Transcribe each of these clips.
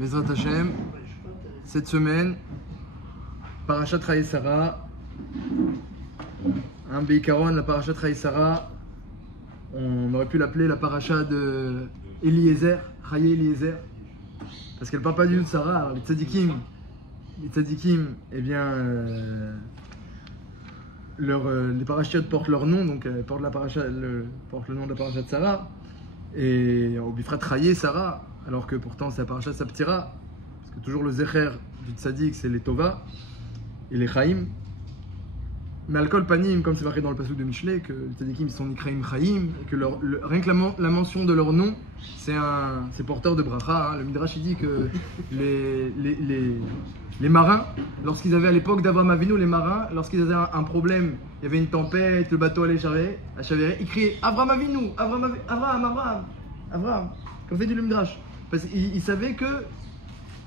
Bezrat Hashem, cette semaine, Parashat Chayei Sarah, Beikaron, la Parashat Chayei Sarah, on aurait pu l'appeler la Parashat de Eliezer, Chayei Eliezer, parce qu'elle ne parle pas du tout de Sarah. Alors, les tzadikim, eh bien, les parachutes portent leur nom, donc elles portent le nom de la Parashat de Sarah, et au bifrat Chayei Sarah, alors que pourtant c'est la Parashat Saptira, parce que toujours le Zecher du tzadik c'est les Tova et les Chaim. Mais Alkol Panim, comme c'est marqué dans le pasuk de Mishlei, que les tzadikim ils sont Nikraim Chaim, et que rien que la mention de leur nom, c'est porteur de bracha. Hein. Le Midrash il dit que les marins, lorsqu'ils avaient à l'époque d'Avraham Avinu, les marins, lorsqu'ils avaient un problème, il y avait une tempête, le bateau allait chavirer, ils criaient Avraham Avinu, Avraham, comme fait dit le Midrash. Parce qu'ils savaient que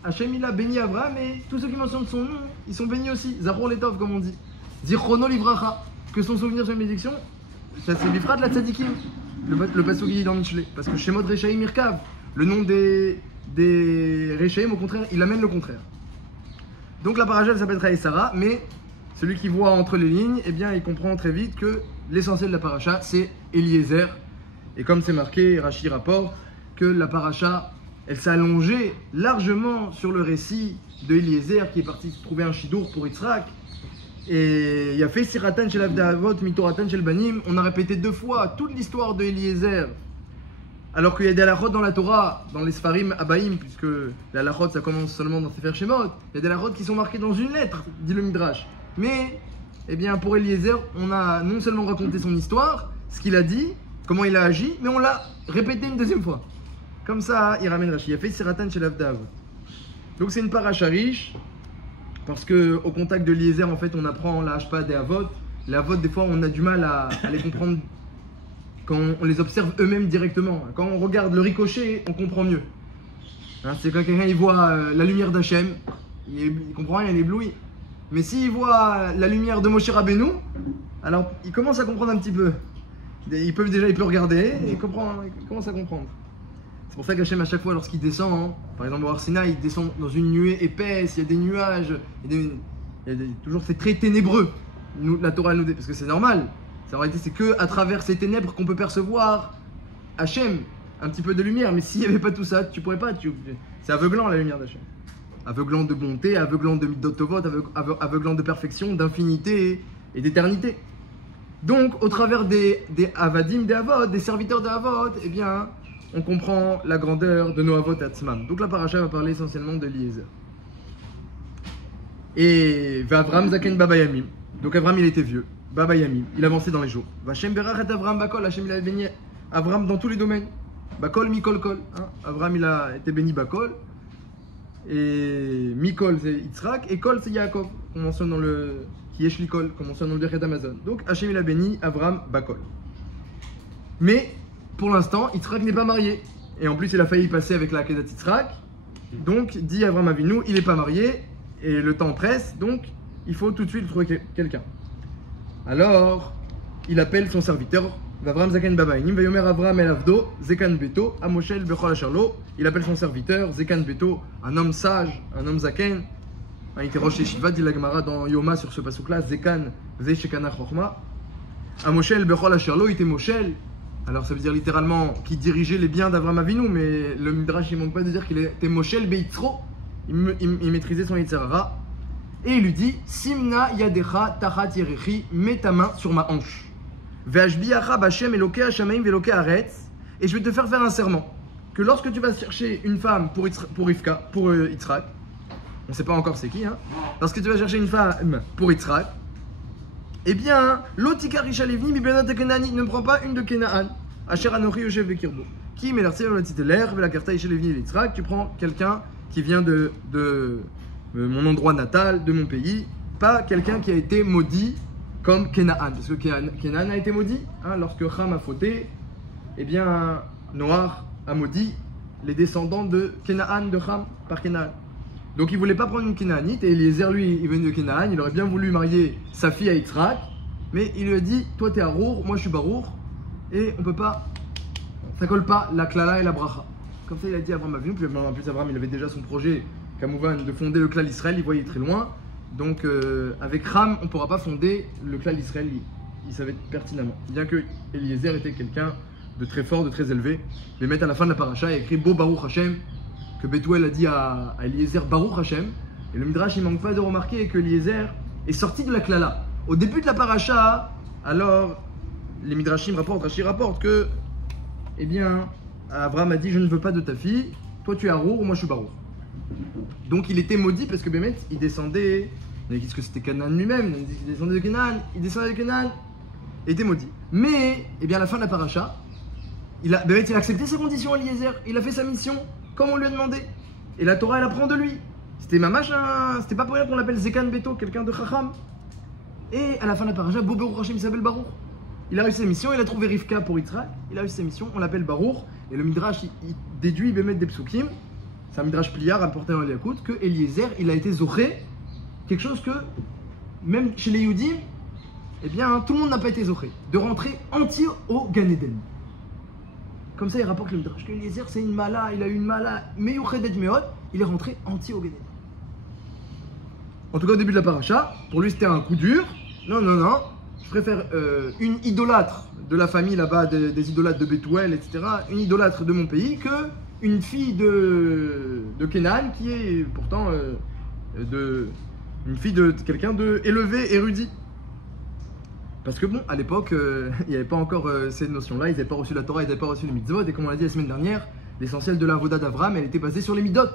Hachem il a béni Avraham et tous ceux qui mentionnent son nom, ils sont bénis aussi. Zachor Letov, comme on dit. Zichrono Livracha, que son souvenir sur la bénédiction, ça c'est l'ifrat de la tzadikim. Le pasuk il dit dans Mishlei. Parce que Shemot Rechaim Mirkav, le nom des Rechaim, au contraire, il amène le contraire. Donc la parasha s'appelle Chayei Sarah, mais celui qui voit entre les lignes, eh bien il comprend très vite que l'essentiel de la parasha c'est Eliezer. Et comme c'est marqué, Rashi rapporte que la parasha elle s'est allongée largement sur le récit de Eliezer qui est parti trouver un shidour pour Yitzhak. Et il y a fait Siratan shel Avdavot, Mitoratan shel Banim. On a répété 2 fois toute l'histoire de Eliezer. Alors qu'il y a des halachot dans la Torah, dans les Sfarim Abaïm, puisque les halachot ça commence seulement dans Sefer Shemot. Il y a des halachot qui sont marqués dans une lettre, dit le Midrash. Mais, eh bien, pour Eliezer, on a non seulement raconté son histoire, ce qu'il a dit, comment il a agi, mais on l'a répété une 2e fois. Comme ça, il ramène Rashi. Il a fait Siratan shel Avdavot. Donc c'est une paracha riche. Parce qu'au contact de Eliezer, en fait, on apprend la hashpa des avot. Les avot, des fois, on a du mal à les comprendre quand on les observe eux-mêmes directement. Quand on regarde le ricochet, on comprend mieux. Hein, c'est quand quelqu'un il voit la lumière d'Hachem, il comprend rien, il est ébloui. Mais s'il voit la lumière de Moshe Rabbeinu, alors il commence à comprendre un petit peu. Il peut regarder et il commence à comprendre. C'est pour ça qu'Hachem, à chaque fois, lorsqu'il descend, par exemple au Har Sinaï, il descend dans une nuée épaisse, il y a des nuages, toujours c'est très ténébreux, la Torah nous dit, parce que c'est normal. En réalité, c'est que à travers ces ténèbres qu'on peut percevoir Hachem, un petit peu de lumière. Mais s'il n'y avait pas tout ça, tu pourrais pas. C'est aveuglant la lumière d'Hachem. Aveuglant de bonté, aveuglant de midot tovot, aveuglant de perfection, d'infinité et d'éternité. Donc, au travers des avadim, des avot, des serviteurs des avot, eh bien, on comprend la grandeur de nos avot atzmam. Donc la paracha va parler essentiellement de Eliezer. Et Avram zaken baba yamim. Donc Avram il était vieux. Baba Yamim, il avançait dans les jours. Vachem berachet Avram bakol, Hachem il a béni Avram dans tous les domaines. Bakol, Mikol, Kol. Avram il a été béni Bakol. Et Mikol c'est Yitzhak et Kol c'est Yaakov. On mentionne dans le Yesh Kol, comme on mentionne dans le Birkat Amazon. Donc Hachem il a béni Avram Bakol. Mais pour l'instant, Yitzhak n'est pas marié. Et en plus il a failli passer avec la Kedat Yitzhak. Donc dit Avram Avinu, il n'est pas marié et le temps presse. Donc il faut tout de suite trouver quelqu'un. Alors, il appelle son serviteur, Avram Zaken Babaïnim, Vayomer Avram El Avdo, Zekan Beto, Amoshel Bechol Asharlo. Il appelle son serviteur, Zekan Beto, un homme sage, un homme Zaken. Il était Rosh Yeshiva, dit la Gemara dans Yoma sur ce pasuk-là, Zekan, Ze Shekana Chochma. Amoshel Bechol Asharlo, il était Moshel. Alors, ça veut dire littéralement qu'il dirigeait les biens d'Avram Avinu, mais le Midrash, il ne manque pas de dire qu'il était Moshel Beitzro. Il maîtrisait son Yitzhara. Et il lui dit Simna yadecha tachat yerechi, mets ta main sur ma hanche. Ve'ashbiacha b'Hashem elokei hashamayim ve'elokei haaretz. Et je vais te faire un serment que lorsque tu vas chercher une femme pour Yitzhak, on ne sait pas encore c'est qui, hein. Lorsque tu vas chercher une femme pour Yitzhak, eh bien, l'otika risha levni mi benot de Kenani, ne prends pas une de Kenaan. Asher anochi yoshev vekirbo. Qui melartse velotiteler velakarta isha levni Yitzhak. Tu prends quelqu'un qui vient de mon endroit natal, de mon pays, pas quelqu'un qui a été maudit comme Kenaan. Parce que Kenaan a été maudit, hein, lorsque Ham a fauté, eh bien, Noach a maudit les descendants de Kenaan, de Ham, par Kenaan. Donc il ne voulait pas prendre une Kenaanite, et Eliezer, lui, il venait de Kenaan, il aurait bien voulu marier sa fille à Yitzhak, mais il lui a dit, toi t'es Arour, moi je suis Barour, et on peut pas, ça colle pas la klala et la bracha. Comme ça, il a dit à Abraham Avinu. Puis en plus, Abraham, il avait déjà son projet, Kamouvan, de fonder le clan d'Israël. Il voyait très loin. Donc, avec Ram, on ne pourra pas fonder le clan d'Israël. Il savait pertinemment. Bien que Eliezer était quelqu'un de très fort, de très élevé. Mais mettre à la fin de la paracha, il y a écrit Bo Baruch Hashem, que Bethuel a dit à Eliezer Baruch Hashem. Et le Midrash, il ne manque pas de remarquer que Eliezer est sorti de la klala. Au début de la paracha, alors, les Midrashim rapportent, Rashi rapporte que, eh bien, Abraham a dit, je ne veux pas de ta fille, toi tu es Harour, moi je suis Barour. Donc il était maudit parce que Bémet, il descendait, il dit que c'était Canaan lui-même, il dit qu'il descendait de Canaan, il était maudit. Mais, eh bien, à la fin de la paracha, Bémet, il a accepté ses conditions, Eliezer, il a fait sa mission, comme on lui a demandé. Et la Torah, elle apprend de lui. C'était c'était pas pour rien qu'on l'appelle Zekan Beto, quelqu'un de Chacham. Et à la fin de la paracha, Bo Baruch Hashem, il s'appelle Baruch. Il a réussi sa mission, il a trouvé Rivka pour Yitzhak, il a réussi sa mission, on l'appelle Baruch. Et le Midrash, il déduit, il Bémet des psukim, c'est un Midrash pliard rapporté dans l'Yakout, que Eliezer, il a été zoché, quelque chose que, même chez les Yudim, eh bien, tout le monde n'a pas été zoché, de rentrer entier au Gan Eden. Comme ça, il rapporte le Midrash, que Eliezer, c'est une mala, il a eu une mala, meyuchedet meot, il est rentré entier au Gan Eden. En tout cas, au début de la paracha, pour lui, c'était un coup dur. Non, je préfère une idolâtre de la famille là-bas, des idolâtres de Bethuel, etc., une idolâtre de mon pays, que une fille de Canaan qui est pourtant une fille de quelqu'un d'élevé, érudit. Parce que bon, à l'époque, il n'y avait pas encore ces notions-là, ils n'avaient pas reçu la Torah, ils n'avaient pas reçu les mitzvot, et comme on l'a dit la semaine dernière, l'essentiel de l'avoda d'Avram, elle était basée sur les midot.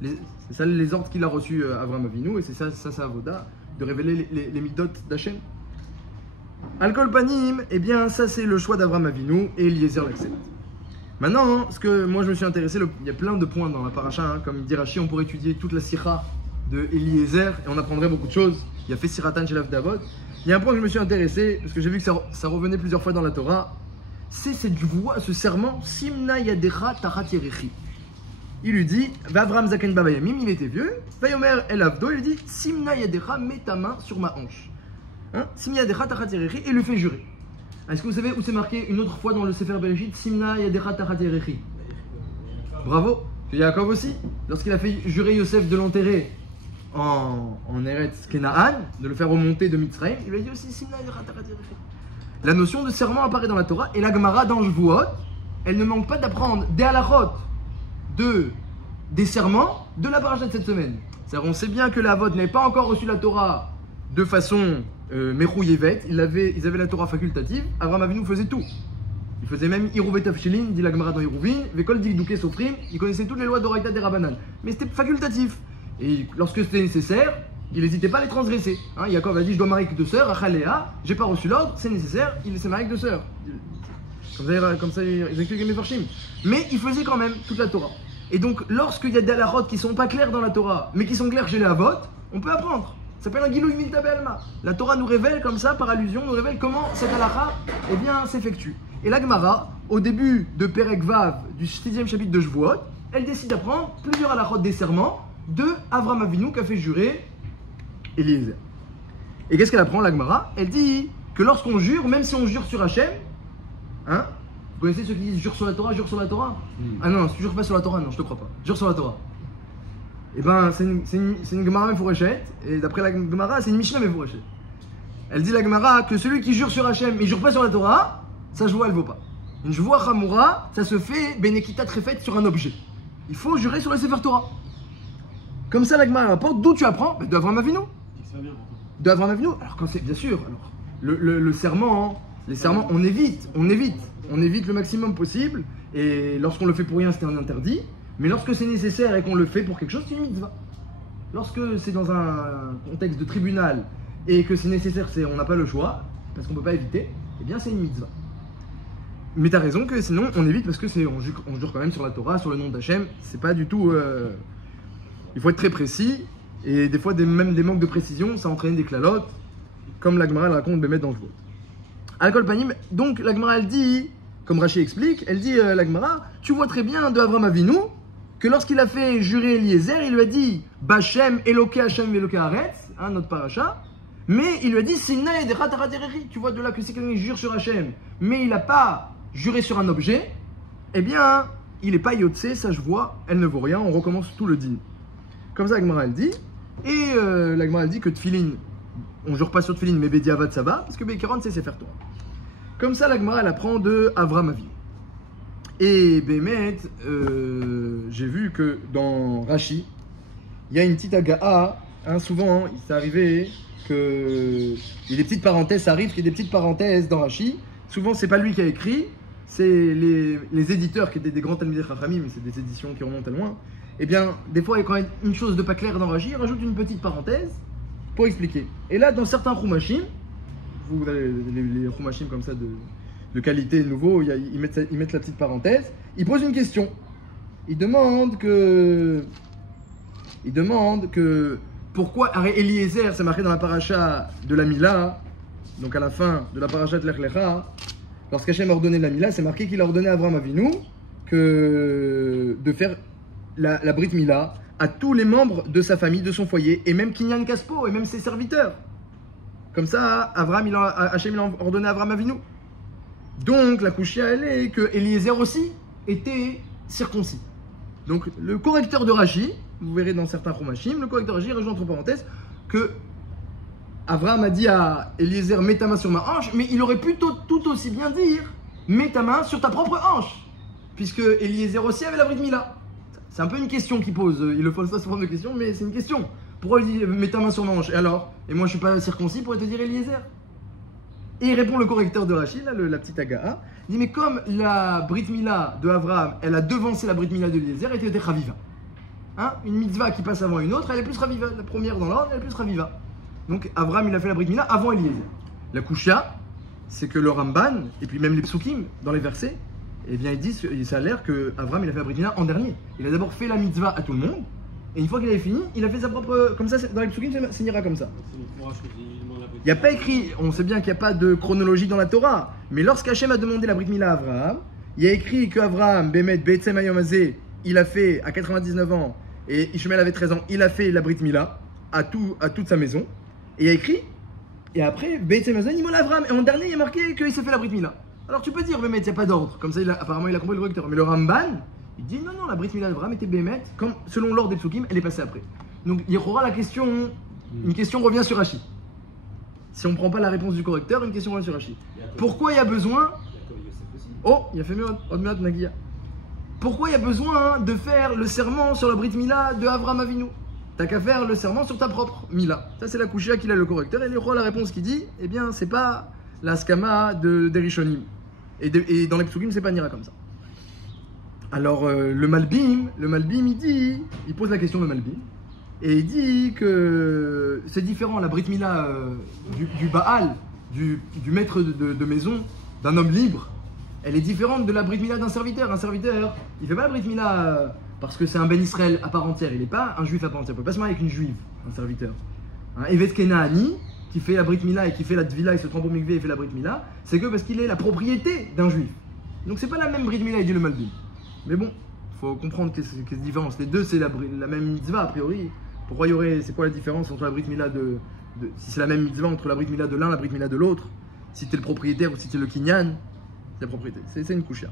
C'est ça les ordres qu'il a reçus Avraham Avinu, et c'est ça sa avoda, de révéler les midot d'Hachem. Alcool panim, eh bien ça c'est le choix d'Avraham Avinu, et Eliezer l'accepte. Maintenant, ce que moi je me suis intéressé, il y a plein de points dans la paracha, hein, comme dit Rashi, on pourrait étudier toute la sira de Eliezer, et on apprendrait beaucoup de choses. Il y a fait Siratan chez l'Avdavod. Il y a un point que je me suis intéressé, parce que j'ai vu que ça revenait plusieurs fois dans la Torah, c'est cette voix, ce serment, Simna Yadecha Tachat Yerechi. Il lui dit, Vavram Zaken Babayamim, il était vieux, Vayomer El Avdo, il lui dit, Simna Yadecha, mets ta main sur ma hanche. Hein? Simna Yadecha Tachat Yerechi, et il lui fait jurer. Est-ce que vous savez où c'est marqué une autre fois dans le Sefer Bereshit, Simna Yadecha Tachat Yerechi? Bravo, Yaakov aussi, lorsqu'il a fait jurer Yosef de l'enterrer en Eretz Kenaan, de le faire remonter de Mitzrayim, il lui a dit aussi Simna Yadecha Tachat Yerechi. La notion de serment apparaît dans la Torah, et la Gemara dans Shvuot, elle ne manque pas d'apprendre des halachot, des serments de la paracha de cette semaine. C'est-à-dire, on sait bien que la Havot n'avait pas encore reçu la Torah de façon Mechouyevet, ils avaient la Torah facultative. Avraham Avinu faisait tout. Il faisait même Iruvet Avshilin, dit la Gemara dans Iruvin, Vekol Dikduke Sofrim, il connaissait toutes les lois d'Oraita des Rabbanan. Mais c'était facultatif. Et lorsque c'était nécessaire, il n'hésitait pas à les transgresser. Hein, Yaakov a dit, je dois marier que 2 sœurs, Achalea, j'ai pas reçu l'ordre, c'est nécessaire, il s'est marié avec 2 sœurs. Comme ça, ils expliquent les Mefarshim. Mais il faisait quand même toute la Torah. Et donc, lorsqu'il y a des halachot qui ne sont pas clairs dans la Torah, mais qui sont clairs chez les Havot, on peut apprendre. Ça s'appelle un Gilui Milta Be'alma. La Torah nous révèle comme ça, par allusion, nous révèle comment cette halacha, eh bien, s'effectue. Et la Gemara, au début de Perek Vav, du 6e chapitre de Shvuot, elle décide d'apprendre plusieurs halachot des serments de Avraham Avinu qui a fait jurer Eliezer. Et qu'est-ce qu'elle apprend, la Gemara? Elle dit que lorsqu'on jure, même si on jure sur Hachem, hein, vous connaissez ceux qui disent jure sur la Torah, jure sur la Torah? Ah non, si tu jures pas sur la Torah, non, je te crois pas. Jure sur la Torah. Eh ben, c'est une Gemara Mefourachet, et d'après la Gemara, c'est une Mishnah Mefourachet. Elle dit la Gemara que celui qui jure sur Hachem, mais jure pas sur la Torah, sa joie elle vaut pas. Une joie Chamoura, ça se fait Benekita très faite sur un objet. Il faut jurer sur le Sefer Torah. Comme ça, la Gemara rapporte d'où tu apprends? De Avraham Avinu. De Avraham Avinu. Alors, quand c'est bien sûr, alors, le serment, hein, les serments, on évite le maximum possible. Et lorsqu'on le fait pour rien, c'est un interdit. Mais lorsque c'est nécessaire et qu'on le fait pour quelque chose, c'est une mitzvah. Lorsque c'est dans un contexte de tribunal et que c'est nécessaire, on n'a pas le choix, parce qu'on ne peut pas éviter, eh bien c'est une mitzvah. Mais tu as raison que sinon on évite parce que on jure quand même sur la Torah, sur le nom d'Hachem. C'est pas du tout. Il faut être très précis. Et des fois, même des manques de précision, ça entraîne des clalotes, comme la Gemara raconte Bémet dans le Shvuot. Alcool panim, donc la Gemara elle dit, comme Rashi explique, elle dit la Gemara, tu vois très bien de Avraham Avinu que lorsqu'il a fait jurer Eliezer, il lui a dit Bachem, Eloke Hashem, Eloke Haaretz, hein, notre paracha, mais il lui a dit Simna Yadecha Tachat Yerechi. Tu vois de là que si quelqu'un jure sur Hashem, mais il n'a pas juré sur un objet, eh bien, il n'est pas yotse, ça je vois, elle ne vaut rien, on recommence tout le din. Comme ça, la Gemara elle dit, et la Gemara elle dit que Tfilin, on ne jure pas sur Tfilin, mais Bediavad ça va, parce que Bekeron c'est Sefer Torah. Comme ça, la Gemara elle apprend de Avram Avinu. Et Bémet, j'ai vu que dans Rashi, il y a une petite agaha, hein, souvent, il s'est arrivé que il y a des petites parenthèses, ça arrive qu'il y ait des petites parenthèses dans Rashi. Souvent, c'est pas lui qui a écrit, c'est les éditeurs qui étaient des grands Talmidei Chachamim, mais c'est des éditions qui remontent à loin. Eh bien, des fois, quand il y a une chose de pas claire dans Rashi, il rajoute une petite parenthèse pour expliquer. Et là, dans certains Chumashim, vous avez les Chumashim comme ça de qualité nouveau, ils mettent la petite parenthèse, ils posent une question. Ils demandent que pourquoi Eliezer, c'est marqué dans la paracha de la Mila, donc à la fin de la paracha de Lech Lecha, lorsqu'Hachem a ordonné la Mila, c'est marqué qu'il a ordonné à Avram Avinu de faire la Brit Mila à tous les membres de sa famille, de son foyer, et même Kinyan Kaspo, et même ses serviteurs. Comme ça, Hachem il a ordonné à Avram Avinu. Donc la Kushia, elle est que Eliezer aussi était circoncis. Donc le correcteur de Rashi, vous verrez dans certains Chumashim, le correcteur de Rashi rajoute entre parenthèses que Abraham a dit à Eliezer, mets ta main sur ma hanche, mais il aurait pu tout aussi bien dire, mets ta main sur ta propre hanche, puisque Eliezer aussi avait la Brit Mila. C'est un peu une question qu'il pose, il le pose pas sous forme de question, mais c'est une question. Pourquoi il dit, mets ta main sur ma hanche, et alors? Et moi je suis pas circoncis, pourrait te dire Eliezer? Et il répond le correcteur de Rashi, là, la petite agaha, il dit, mais comme la Brit Mila de Abraham, elle a devancé la Brit Mila de Eliezer, elle était Chaviva. Hein, une mitzvah qui passe avant une autre, elle est plus Chaviva. La première dans l'ordre, elle est plus Chaviva. Donc Abraham, il a fait la Brit Mila avant Eliezer. La Kusha, c'est que le Ramban, et puis même les Psukim, dans les versets, eh bien, ils disent, ça a l'air que Abraham, il a fait la Brit Mila en dernier. Il a d'abord fait la mitzvah à tout le monde, et une fois qu'il avait fini, il a fait sa propre. Comme ça, dans les Psukim, ça ira comme ça. Il n'y a pas écrit, on sait bien qu'il n'y a pas de chronologie dans la Torah, mais lorsqu'Hachem a demandé la Brit Mila à Abraham, il y a écrit que Abraham, Bémet, Be'etzem Hayom Hazeh, il a fait à 99 ans, et Ishmael avait 13 ans, il a fait la Brit Mila à toute sa maison, et il y a écrit, et après, Be'etzem Hayom Hazeh, il molla Abraham, et en dernier, il y a marqué qu'il s'est fait la Brit Mila. Alors tu peux dire, Bémet, il n'y a pas d'ordre, comme ça, apparemment, il a compris le correcteur, mais le Ramban, il dit non, la Brit Mila d'Abraham était Bémet, comme selon l'ordre des Psukim, elle est passée après. Donc il y aura la question, une question revient sur Rashi. Si on ne prend pas la réponse du correcteur, une question revient sur Rashi. Pourquoi il y a besoin. Oh, il y a fait mieux, Odmeat Nagia. Pourquoi il y a besoin de faire le serment sur la Brit Mila de Avram Avinu? T'as qu'à faire le serment sur ta propre Mila. Ça, c'est la Kushia qu'il a le correcteur. Et la réponse qui dit, eh bien, c'est pas la skama des Rishonim. Et dans les Psukim, c'est pas Nira comme ça. Alors, le Malbim, il pose la question, le Malbim. Et il dit que c'est différent, la Brit Mila du Baal, du maître de maison, d'un homme libre, elle est différente de la Brit Mila d'un serviteur. Un serviteur, il fait pas la Brit Mila parce que c'est un Ben Israël à part entière, il n'est pas un juif à part entière. Il ne peut pas se marier avec une juive, un serviteur. Evet Kenaani, qui fait la Brit Mila et qui fait la Tvila, il se trompe au mikvé et fait la Brit Mila, c'est que parce qu'il est la propriété d'un juif. Donc c'est pas la même Brit Mila, il dit le Malbim. Mais bon, il faut comprendre qu'est-ce différence. Les deux, c'est la même mitzvah a priori. Pourquoi il y aurait, c'est quoi la différence entre la Brit Mila si c'est la même mitzvah entre la Brit Mila de l'un et la Brit Mila de l'autre, si tu es le propriétaire ou si tu es le kinyan, c'est la propriété, c'est une kushia.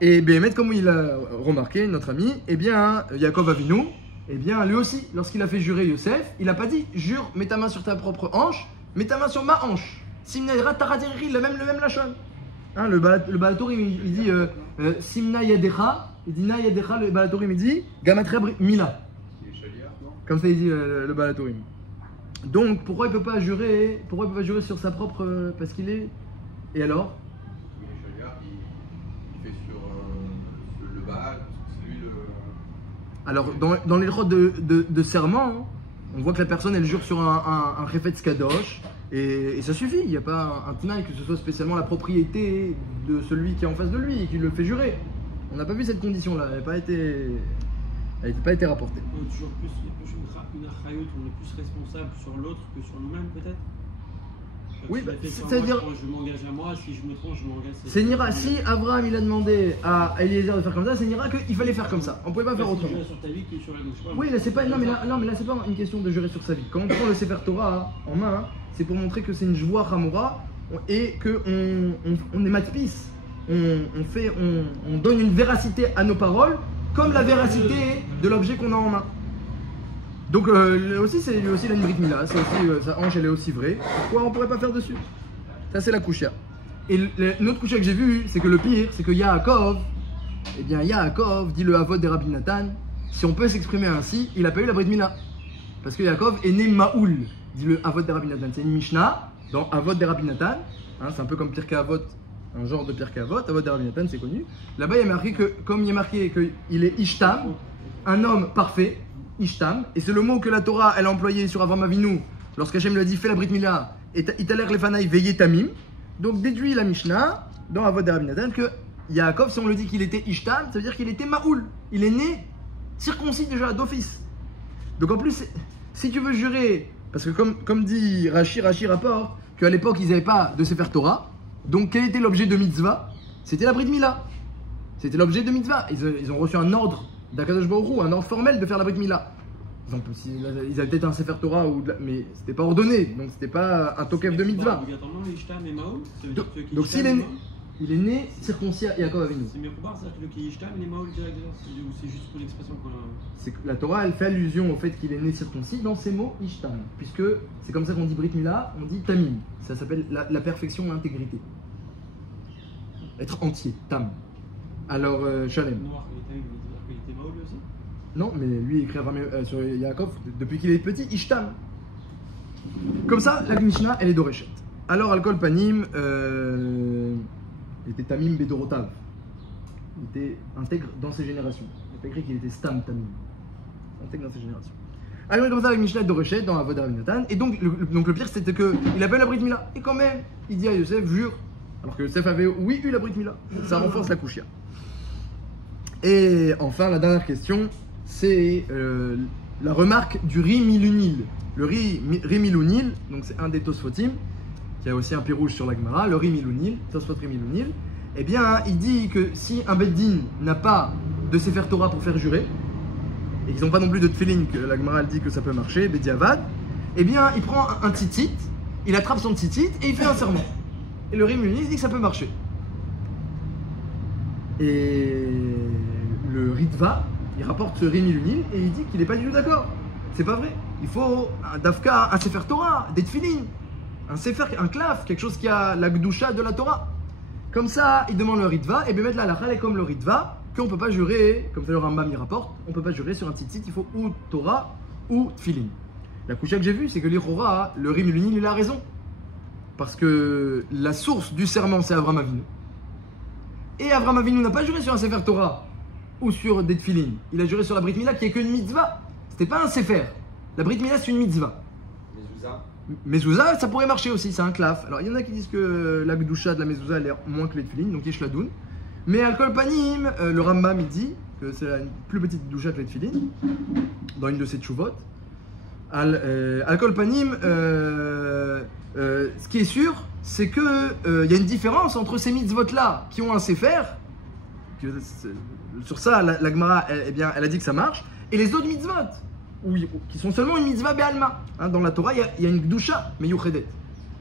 Et Béhémet, comme il a remarqué, notre ami, eh bien, Yaakov Avinu, eh bien, lui aussi, lorsqu'il a fait jurer Yosef, il n'a pas dit, jure, mets ta main sur ta propre hanche, mets ta main sur ma hanche. Simna Taradiriri, le même lachon. Hein, le Balatorim, il dit, Simna Yadecha, il dit Na Yadecha, le Balatorim, il dit, Gamatra Mila. Comme ça il dit le Balatorim. Donc pourquoi il ne peut pas jurer sur sa propre parce qu'il est. Et alors? Il fait sur le Baal, c'est lui le. Alors dans les droits de serment, on voit que la personne elle jure sur un Refetz Kadosh et ça suffit. Il n'y a pas un tenaille que ce soit spécialement la propriété de celui qui est en face de lui et qui le fait jurer. On n'a pas vu cette condition là, elle n'a pas été rapportée. Toujours plus une achayut, on est plus responsable sur l'autre que sur nous-mêmes peut-être. Oui, c'est-à-dire. Je m'engage à moi, si je me trompe, je m'engage. C'est Nira, si Abraham il a demandé à Eliezer de faire comme ça, c'est Nira qu'il fallait faire comme ça. On ne pouvait pas faire autrement. Sur ta vie que sur la gauche. Oui, là c'est pas. Non mais là c'est pas une question de jurer sur sa vie. Quand on prend le Sefer Torah en main, c'est pour montrer que c'est une joie Hamora et qu'on est matpis on donne une véracité à nos paroles comme la véracité de l'objet qu'on a en main. Donc lui aussi il a une Brit Mila, sa hanche elle est aussi vraie. Pourquoi on pourrait pas faire dessus? Ça c'est la Kushia. Et l'autre Kushia que j'ai vu, c'est que le pire, c'est que Yaakov, eh bien Yaakov dit le Havot des Rabbi Nathan, si on peut s'exprimer ainsi, il a pas eu la Brit Mila. Parce que Yaakov est né Maoul, dit le Havot des Rabbi Nathan. C'est une Mishnah dans Havot des Rabbi Nathan, hein, c'est un peu comme Pirkei Avot, un genre de Pirkei Avot, Havot des Rabbi Nathan c'est connu. Là-bas il y a marqué que, comme il y a marqué qu'il est Ishtam, un homme parfait, Ishtam, et c'est le mot que la Torah elle a employé sur Avram Avinu lorsqu'Hachem lui a dit fais la Brit Mila et Italer Lefanaï veillez Tamim. Donc déduit la Mishnah dans Avot de Rabbi Nathan que Yaakov, si on le dit qu'il était Ishtam, ça veut dire qu'il était Maoul, il est né circoncis déjà d'office. Donc en plus, si tu veux jurer, parce que comme dit Rashi rapporte qu'à l'époque ils n'avaient pas de Sefer Torah, donc quel était l'objet de mitzvah? C'était la Brit Mila. C'était l'objet de mitzvah. Ils ont reçu un ordre d'Akadosh Baruch Hu, un ordre formel de faire la Brit Mila. Ils avaient peut-être un Sefer Torah, mais c'était pas ordonné, donc c'était pas un tokef de mitzvah. Donc s'il est, il est né circoncis à Yaakov Avinu. C'est Meroubar, c'est-à-dire que le Ishtam, il est Maoul directement, ou c'est juste pour l'expression qu'on a. C'est que la Torah elle fait allusion au fait qu'il est né circoncis dans ces mots Ishtam, puisque c'est comme ça qu'on dit Brit Mila, on dit Tamim. Ça s'appelle la perfection, l'intégrité. Être entier, Tam. Alors, Shalem. Noir, il était Maoul aussi. Non, mais lui il écrit sur Yaakov depuis qu'il est petit, Ishtam. Comme ça, la Mishnah elle est d'Orechet. Alors, Alkol Panim, il était Tamim Bedorotav. Il était intègre dans ses générations. Il n'est pas écrit qu'il était Stam Tamim. Intègre dans ses générations. Alors, comme ça, avec Mishnah d'Orechet dans Avot de Rabbi Nathan. Et donc le pire, c'était qu'il avait la Brit Mila. Et quand même, il dit à Yosef, jure. Alors que Yosef avait, oui, eu la Brit Mila. Ça renforce la Kushia. Et enfin, la dernière question, c'est la remarque du riz milunil. Le riz milunil, donc c'est un des Tosfotim, qui a aussi un pied rouge sur la Gemara, le riz milunil, Tosfot riz milunil. Eh bien, il dit que si un Beddin n'a pas de Sefer Torah pour faire jurer, et qu'ils n'ont pas non plus de tefillin, que la Gemara dit que ça peut marcher, Bediavad, eh bien, il prend un tzitzit, il attrape son tzitzit et il fait un serment. Et le riz milunil, il dit que ça peut marcher. Et le Ritva, il rapporte ce riz milunil et il dit qu'il n'est pas du tout d'accord. C'est pas vrai. Il faut un dafka, un sefer Torah, des tefillin, un sefer, un klaf, quelque chose qui a la gdusha de la Torah. Comme ça, il demande le Ritva et bien mettre la halakha est comme le Ritva, qu'on ne peut pas jurer, comme ça le Rambam y rapporte, on ne peut pas jurer sur un tzitzit, il faut ou Torah ou tefillin. La coucha que j'ai vue, c'est que l'Ichora, le riz milunil, il a raison. Parce que la source du serment, c'est Avram Avinu. Et Avram Avinu n'a pas juré sur un sefer Torah ou sur des tefillin. Il a juré sur la Brit Mila qui est qu'une mitzvah. C'était pas un sefer. La Brit Mila c'est une mitzvah. Mezouza, ça pourrait marcher aussi, c'est un klaf. Alors il y en a qui disent que la gdusha de la mezouza elle est moins que les tefillin, donc yesh ladoun. Mais Alkol Panim, le Rambam il dit que c'est une plus petite gdusha que les tefillin, dans une de ses tchouvot. Alkol Panim, ce qui est sûr, c'est qu'il y a une différence entre ces mitzvot-là qui ont un sefer, sur ça la Gemara elle a dit que ça marche, et les autres mitzvot, qui sont seulement une mitzvah be'alma. Hein, dans la Torah, il y a une gdusha, mais yuchedet.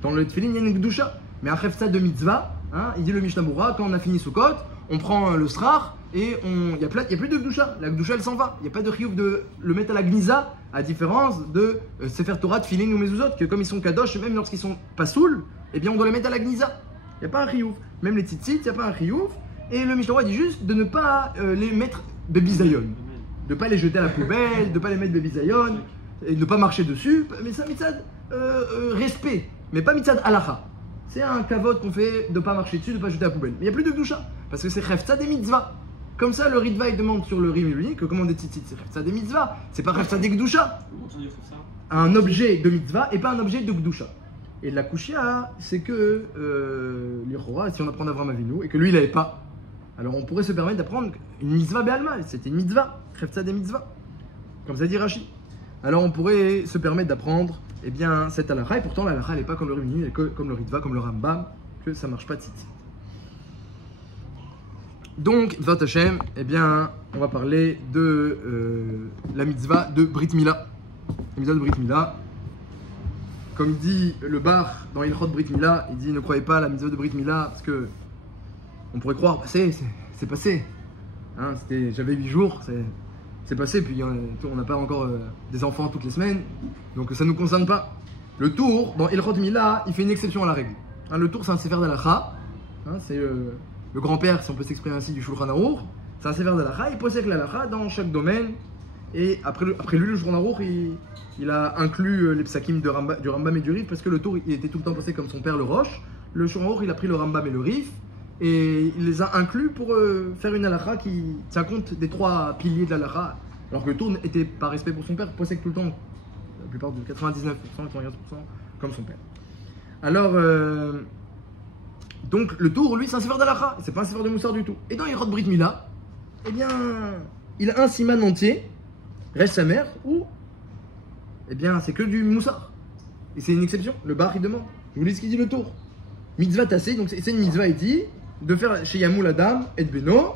Dans le tefillin, il y a une gdusha. Mais un chefsa de mitzvah, hein, il dit le Mishnah Berurah, quand on a fini Sukkot, on prend le srar et il n'y a plus de gdusha. La gdusha elle s'en va. Il n'y a pas de chiyuv de le mettre à la gniza, à différence de Sefer Torah, tefillin ou mezuzot, que comme ils sont kadosh, même lorsqu'ils sont pas saouls, eh bien on doit les mettre à la gniza. Il n'y a pas un chiyuv. Même les tzitzit, il n'y a pas un chiyuv. Et le Mishnah Berurah dit juste de ne pas les mettre bebizayon. De ne pas les jeter à la poubelle, de ne pas les mettre bebizayon, et de ne pas marcher dessus. Mais ça, mitzad, respect, mais pas mitzad halakha. C'est un kavod qu'on fait de ne pas marcher dessus, de ne pas jeter à la poubelle. Mais il n'y a plus de gdusha, parce que c'est chefza des mitzvahs. Comme ça, le Ritva il demande sur le riz milunil que comment des tzitzit, c'est chefza des mitzvahs, c'est pas chefza des gdusha. Un objet de mitzvah et pas un objet de gdusha. Et la kushia, c'est que l'Ichora, si on apprend d'Avram Avinu et que lui il n'avait pas, alors on pourrait se permettre d'apprendre une mitzvah be'alma, c'était une mitzvah, chefza des mitzvahs, comme ça dit Rashi. Alors on pourrait se permettre d'apprendre eh bien, cette halakha, et pourtant la halakha elle n'est pas comme le riz milunil, elle est comme le Ritva, comme le Rambam, que ça ne marche pas tzitzit. Donc, Dvat Hashem, eh bien, on va parler de la mitzvah de Brit Mila. La mitzvah de Brit Mila, comme dit le Bar dans Ilchot Brit Mila, il dit ne croyez pas à la mitzvah de Brit Mila parce que On pourrait croire, bah, c'est passé. Hein, j'avais 8 jours, c'est passé, puis on n'a pas encore des enfants toutes les semaines, donc ça ne nous concerne pas. Le tour, dans Ilchot Mila, il fait une exception à la règle. Hein, le tour, c'est un sefer d'Alacha, hein, c'est le grand-père, si on peut s'exprimer ainsi, du Shulchan Aruch. C'est un sefer d'Alacha, il possède l'Alacha dans chaque domaine, et après lui, le Shulchan Aruch, il a inclus les psakim du Rambam et du Rif, parce que le tour, il était tout le temps posé comme son père, le Roche. Le Shulchan Aruch, il a pris le Rambam et le Rif, et il les a inclus pour faire une halakha qui tient compte des 3 piliers de l'halakha, alors que le tour n'était, par respect pour son père, possède tout le temps, la plupart de 99%, 95%, comme son père. Alors, donc le tour, lui, c'est un sefer d'halakha, c'est pas un sefer de moussar du tout. Et dans Ilchot Brit Mila, eh bien, il a un siman entier, Resh Samer, où, eh bien, c'est que du moussar. Et c'est une exception, le bar il demande. Je vous lis ce qu'il dit le tour. Mitzvah tassé, donc c'est une mitzvah, il dit, de faire chez Yamou Adam et Beno,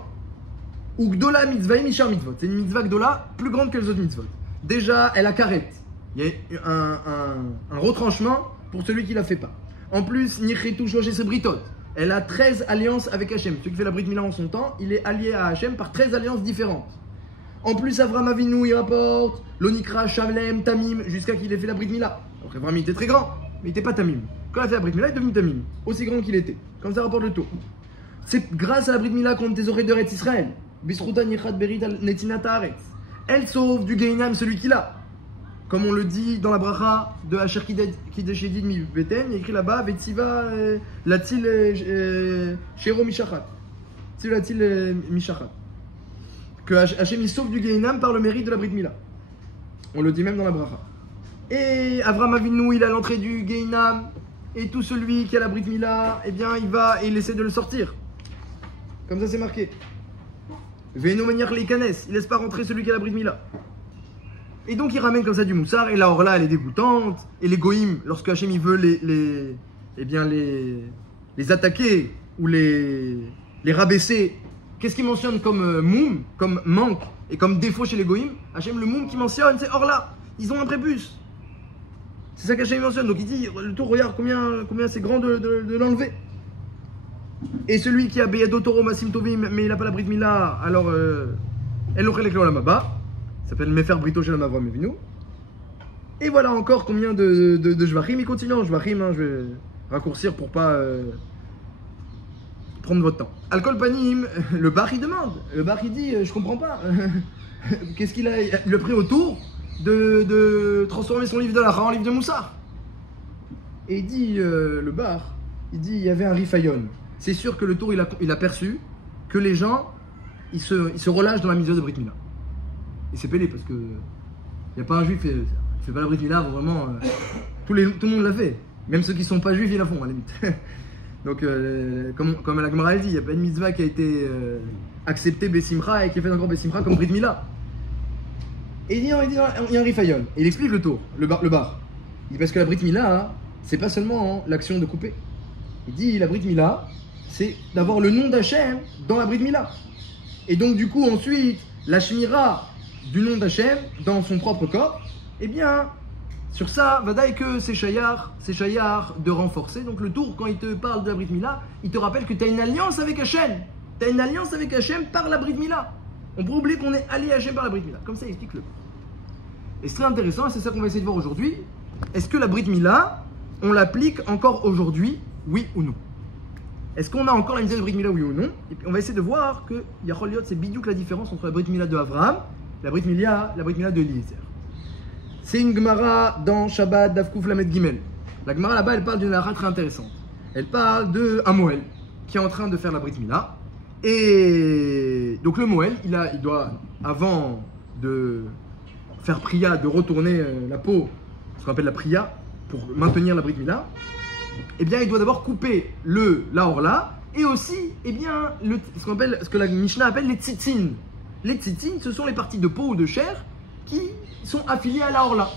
ou Gdola mitzvah et Mishar mitzvot. C'est une mitzvah Gdola plus grande que les autres mitzvot. Déjà, elle a carrette. Il y a un retranchement pour celui qui la fait pas. En plus, Nichetou Shlosheh Sebritot. Elle a 13 alliances avec Hachem. Celui qui fait la Brit Mila en son temps, il est allié à Hachem par 13 alliances différentes. En plus, Avram Avinu, il rapporte l'Onikra, Shalem, Tamim, jusqu'à qu'il ait fait la Brit Mila. Donc Avram, il était très grand, mais il n'était pas Tamim. Quand il a fait la Brit Mila, il est devenu Tamim, aussi grand qu'il était. Comme ça rapporte le tour. C'est grâce à la Brit Mila qu'on tes oreilles de Retz Israël. Bisruta Nichat Berit Netinat Haaretz. Elle sauve du Gainam celui qui l'a. Comme on le dit dans la bracha de Asher Kideshedid Mi Beten, il y a écrit là-bas Vetsiva Latil Shero Mishachat. C'est Latil Mishachat. Que Hachem il sauve du Gainam par le mérite de la Brit Mila. On le dit même dans la bracha. Et Avram Avinu, il a l'entrée du Gainam. Et tout celui qui a la Brit Mila, eh bien, il va et il essaie de le sortir. Comme ça, c'est marqué. Veino maniach leikanes, il laisse pas rentrer celui qui a la Brit Mila. Et donc, il ramène comme ça du moussard. Et la orla, elle est dégoûtante. Et les goïms, lorsque Hachem il veut les attaquer ou les rabaisser, qu'est-ce qu'il mentionne comme moum, comme manque et comme défaut chez les goïms? Hachem, le moum qu'il mentionne, c'est orla. Ils ont un prépuce. C'est ça qu'Hachem mentionne. Donc il dit, le tour, regarde combien c'est grand de l'enlever. Et celui qui a Beyado Toro Masim Tovim, mais il n'a pas la Brit Mila, alors elle l'aurait les Olamaba. Ça s'appelle Mefer Brito Shalom Avram Avinu. Et voilà encore combien de Jvachim. Il continue en Jvachim, hein, je vais raccourcir pour pas prendre votre temps. Alcool Panim, le bar il demande. Le bar il dit, je comprends pas. Qu'est-ce qu'il a? Il a pris au tour de transformer son livre de la en livre de Moussar. Et il dit, le bar, il dit, il y avait un rifayon. C'est sûr que le tour, il a perçu que les gens, ils se relâchent dans la mitzvah de Brit Mila. Et c'est pélé parce que il n'y a pas un juif qui fait pas la Brit Mila, vraiment, tout le monde l'a fait. Même ceux qui ne sont pas juifs, ils la font à la limite. Donc, comme la Gemara elle dit, il n'y a pas une mitzvah qui a été acceptée Bessimcha et qui est faite encore Bessimcha comme Brit Mila. Et il dit, il y a un rifayon. Et il explique le tour, le bar. Il dit parce que la Brit Mila, hein, c'est pas seulement l'action de couper. Il dit la Brit Mila, c'est d'avoir le nom d'Hachem dans la Brit Mila. Et donc du coup ensuite, la Shmira du nom d'Hachem dans son propre corps, eh bien, sur ça, vadaï que c'est Shayar de renforcer. Donc le tour, quand il te parle de la Brit Mila, il te rappelle que tu as une alliance avec Hachem. Tu as une alliance avec Hachem par la Brit Mila. On peut oublier qu'on est allié à Hachem par la Brit Mila. Comme ça, il explique le. Et c'est très intéressant, et c'est ça qu'on va essayer de voir aujourd'hui. Est-ce que la Brit Mila, on l'applique encore aujourd'hui, oui ou non? Est-ce qu'on a encore la mitzvah de Brit Mila, oui ou non? Et puis on va essayer de voir que Yachol c'est bidiouk la différence entre la Brit Mila de Avraham et la Brit Mila de Eliezer. C'est une Gemara dans Shabbat Davkouf Lamed Gimel. La Gemara là-bas, elle parle d'une halakha très intéressante. Elle parle d'un Moël qui est en train de faire la Brit Mila. Et donc le Moël, il doit, avant de faire priya, de retourner la peau, ce qu'on appelle la priya, pour maintenir la Brit Mila, eh bien, il doit d'abord couper la orla et aussi, eh bien, ce que la Mishnah appelle les tzitzin. Les tzitzin, ce sont les parties de peau ou de chair qui sont affiliées à la orla.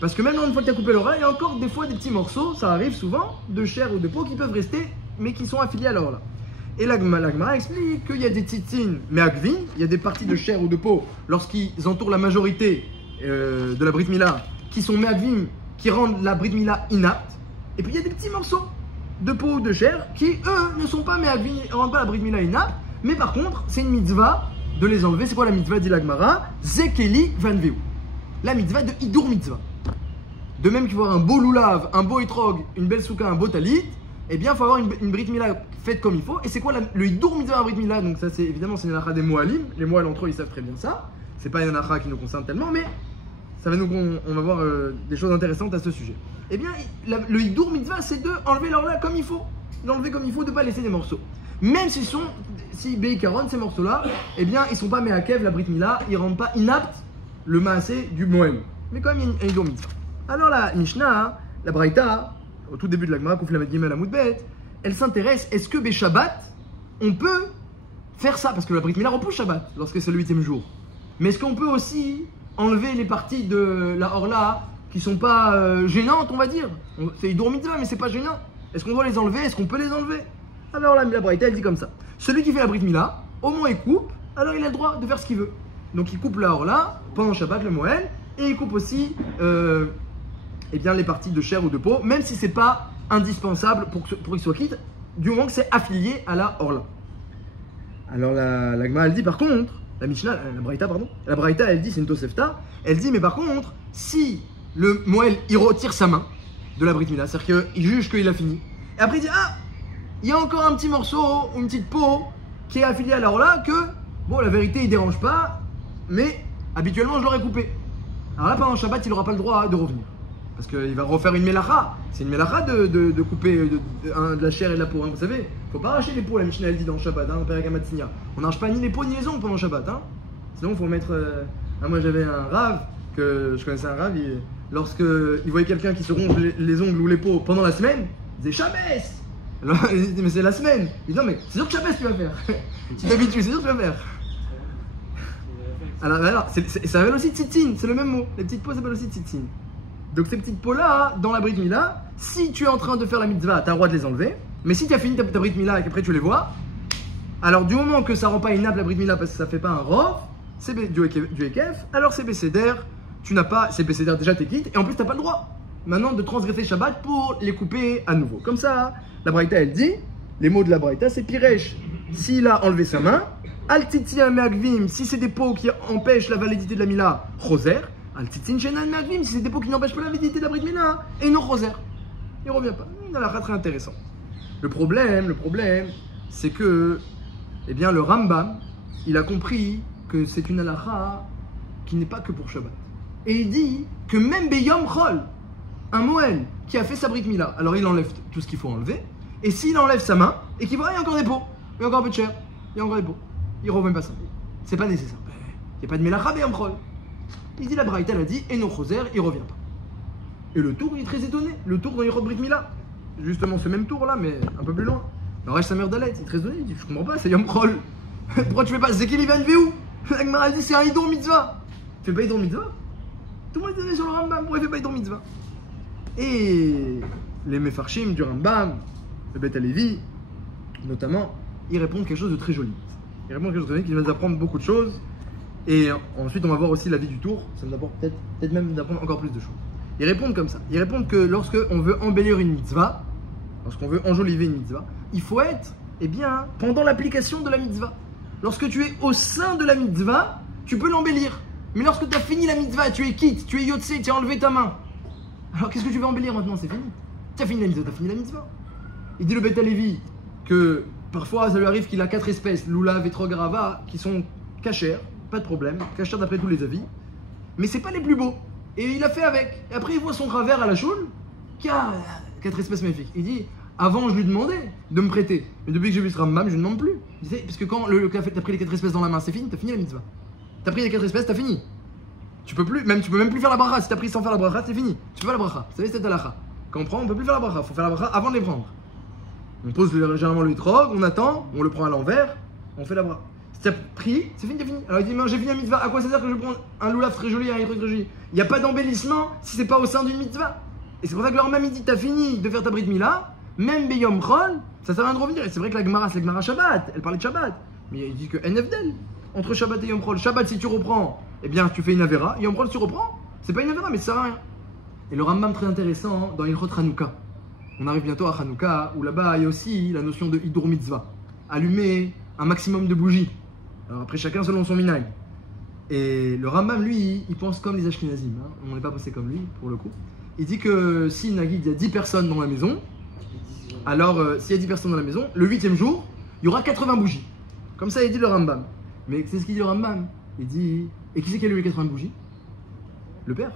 Parce que même une fois que tu as coupé l'orla, il y a encore des fois des petits morceaux, ça arrive souvent, de chair ou de peau qui peuvent rester, mais qui sont affiliés à la orla. Et la Gemara explique qu'il y a des tzitzin me'akvin, il y a des parties de chair ou de peau, lorsqu'ils entourent la majorité de la Brit Mila, qui sont me'akvin, qui rendent la Brit Mila inapte. Et puis il y a des petits morceaux de peau ou de chair qui, eux, ne sont pas me'agvim, ne rendent pas la brit mila inapte, mais par contre, c'est une mitzvah de les enlever. C'est quoi la mitzvah, dit la Gemara? Zekeli vanveu. La mitzvah de Hidur mitzvah. De même qu'il faut avoir un beau loulav, un beau etrog, une belle souka, un beau talit, eh bien, il faut avoir une brit mila faite comme il faut. Et c'est quoi le Hidur mitzvah à brit mila? Donc, ça, c'est évidemment, c'est une halakha des moalim. Les moal entre eux, ils savent très bien ça. C'est pas une halakha qui nous concerne tellement, mais ça va on va voir des choses intéressantes à ce sujet. Eh bien, le Hidur mitzvah, c'est de enlever l'orla comme il faut. L'enlever comme il faut, de ne pas laisser des morceaux. Même si Beikaron, ces morceaux-là, eh bien, ils sont pas me'akev la brit mila, ils rendent pas inapte le maasé du moel. Mais quand même, il y a une Hidur mitzvah. Alors la Mishnah, la Braïta, au tout début de la Gemara, Kouf Lamed Gimel Amud Bet, elle s'intéresse, est-ce que Shabbat, on peut faire ça? Parce que la Brit Mila repousse Shabbat, lorsque c'est le 8e jour. Mais est-ce qu'on peut aussi enlever les parties de la Orla qui sont pas gênantes, on va dire? C'est Hidur Mitzvah, mais c'est pas gênant. Est-ce qu'on doit les enlever? Est-ce qu'on peut les enlever? Alors la Braïta, elle dit comme ça. Celui qui fait la Brit Mila, au moins il coupe, alors il a le droit de faire ce qu'il veut. Donc il coupe la Orla pendant Shabbat, le Moël, et il coupe aussi eh bien, les parties de chair ou de peau, même si c'est pas indispensable pour qu'il soit quitte, du moment que c'est affilié à la Orla. Alors la Gemara, elle dit par contre, la Braïta, elle dit, c'est une Tosefta, elle dit, mais par contre, si le Moël, il retire sa main de la Brit Mila, c'est-à-dire qu'il juge qu'il a fini, et après il dit, ah, il y a encore un petit morceau, une petite peau, qui est affiliée à la Orla, que, bon, la vérité, il dérange pas, mais habituellement, je l'aurais coupé. Alors là, pendant Shabbat, il n'aura pas le droit de revenir. Parce qu'il va refaire une mélacha. C'est une mélacha de couper de la chair et de la peau. Hein. Vous savez, il ne faut pas arracher les peaux, la Mishnah elle dit dans Shabbat, hein, Perek HaMatzniya. On n'arrache pas ni les peaux ni les ongles pendant Shabbat. Hein. Sinon, il faut mettre. Moi, j'avais un rave, je connaissais un rave, lorsque il voyait quelqu'un qui se ronge les ongles ou les peaux pendant la semaine, il disait Shabbos. Alors, il dit, mais c'est la semaine. Il dit, non, mais c'est sûr que Shabbos tu vas faire. Tu t'habitues, c'est sûr que tu vas faire. Alors, ça s'appelle aussi tzitzin, c'est le même mot. Les petites peaux s'appellent aussi tzitzin. Donc ces petites peaux-là, dans la Brit Mila, si tu es en train de faire la mitzvah, tu as le droit de les enlever. Mais si tu as fini ta Brit Mila et qu'après tu les vois, alors du moment que ça rend pas inapte la Brit Mila parce que ça fait pas un rov, c'est du Ekef, alors c'est Bécéder, tu n'as pas, c'est Bécéder déjà t'es quitte, et en plus tu n'as pas le droit maintenant de transgresser Shabbat pour les couper à nouveau. Comme ça, la Braïta elle dit, les mots de la Braïta c'est Piresh, s'il a enlevé sa main, Al-Titzi Me'agvim, si c'est des peaux qui empêchent la validité de la Mila, Choser. Al-Tzitzin Shenan Me'agvim, si c'est des peaux qui n'empêchent pas la validité de la Brit Mila, et non Choser. Il revient pas. Une halakha très intéressant. Le problème, c'est que, eh bien, le Rambam, il a compris que c'est une halakha qui n'est pas que pour Shabbat. Et il dit que même Beyom Chol, un Moël qui a fait sa Brit Mila, alors il enlève tout ce qu'il faut enlever, et s'il enlève sa main, et qu'il voit, il y a encore des peaux, il y a encore un peu de chair, il y a encore des peaux, il ne revient pas ça. C'est pas nécessaire. Il n'y a pas de Melacha Beyom Chol. Il dit la Braïta, elle a dit, et non Choser, il revient pas. Et le tour, il est très étonné. Le tour dans Yerod Brit Mila. Justement ce même tour là, mais un peu plus loin. Dans Resh Samer Dalet, il est très étonné. Il dit, je comprends pas, c'est Yom Chol. Pourquoi tu fais pas Zekeli Van Veou? La Gemara dit, c'est un Hidur Mitzvah. Tu fais pas Hidur Mitzvah? Tout le monde est étonné sur le Rambam. Pourquoi il fait pas Hidur Mitzvah? Et les Mefarshim du Rambam, le Bet Halevi, notamment, ils répondent quelque chose de très joli. Ils répondent quelque chose de très joli qui va nous apprendre beaucoup de choses. Et ensuite, on va voir aussi la vie du tour. Ça nous apporte peut-être même d'apprendre encore plus de choses. Ils répondent comme ça. Ils répondent que lorsqu'on veut embellir une mitzvah, lorsqu'on veut enjoliver une mitzvah, il faut être, eh bien, pendant l'application de la mitzvah. Lorsque tu es au sein de la mitzvah, tu peux l'embellir. Mais lorsque tu as fini la mitzvah, tu es quitte, tu es yotse, tu as enlevé ta main. Alors qu'est-ce que tu veux embellir maintenant? C'est fini. Tu as fini la mitzvah, tu as fini la mitzvah. Il dit le Bet Halevi que parfois ça lui arrive qu'il a 4 espèces, lulav, etrog, rava, qui sont cachères. Pas de problème, cachère d'après tous les avis, mais c'est pas les plus beaux. Et il a fait avec. Et après il voit son ravère à la choule qui a 4 espèces magnifiques. Il dit, avant je lui demandais de me prêter, mais depuis que j'ai vu ce Rambam, je ne demande plus. Il disait, parce que quand t'as pris les 4 espèces dans la main, c'est fini, t'as fini la mitzvah. T'as pris les 4 espèces, t'as fini. Tu peux même plus faire la bracha. Si t'as pris sans faire la bracha, c'est fini. Tu peux pas la bracha. Vous savez, c'est halakha. Quand on prend, on peut plus faire la bracha. Faut faire la bracha avant de les prendre. On pose généralement le trog, on attend, on le prend à l'envers, on fait la bracha. Si tu as pris, c'est fini, t'as fini. Alors il dit, mais j'ai fini la mitzvah, à quoi ça sert que je prends un loulav très joli et un truc très joli? Il n'y a pas d'embellissement si c'est pas au sein d'une mitzvah. Et c'est pour ça que leur même il dit, t'as fini de faire ta brit mila, même Beyom Chol, ça sert à rien de revenir. Et c'est vrai que la Gemara, c'est la Gemara Shabbat, elle parlait de Shabbat. Mais il dit que NFDL, entre Shabbat et Yom Chol, Shabbat si tu reprends, eh bien tu fais une Avera, Yom Chol tu reprends, c'est pas une Avera mais ça sert à rien. Et le Rambam très intéressant dans Ilchot Hanouka, on arrive bientôt à Hanouka, où là-bas il y a aussi la notion de Hidur Mitzvah, allumer un maximum de bougies. Alors après, chacun selon son minag. Et le Rambam, lui, il pense comme les Ashkenazim, hein. On n'est pas passé comme lui, pour le coup. Il dit que si Nagid, il y a 10 personnes dans la maison, alors s'il y a 10 personnes dans la maison, le 8e jour, il y aura 80 bougies. Comme ça, il dit le Rambam. Mais c'est ce qu'il dit le Rambam. Il dit, et qui c'est qui allume les 80 bougies? Le père.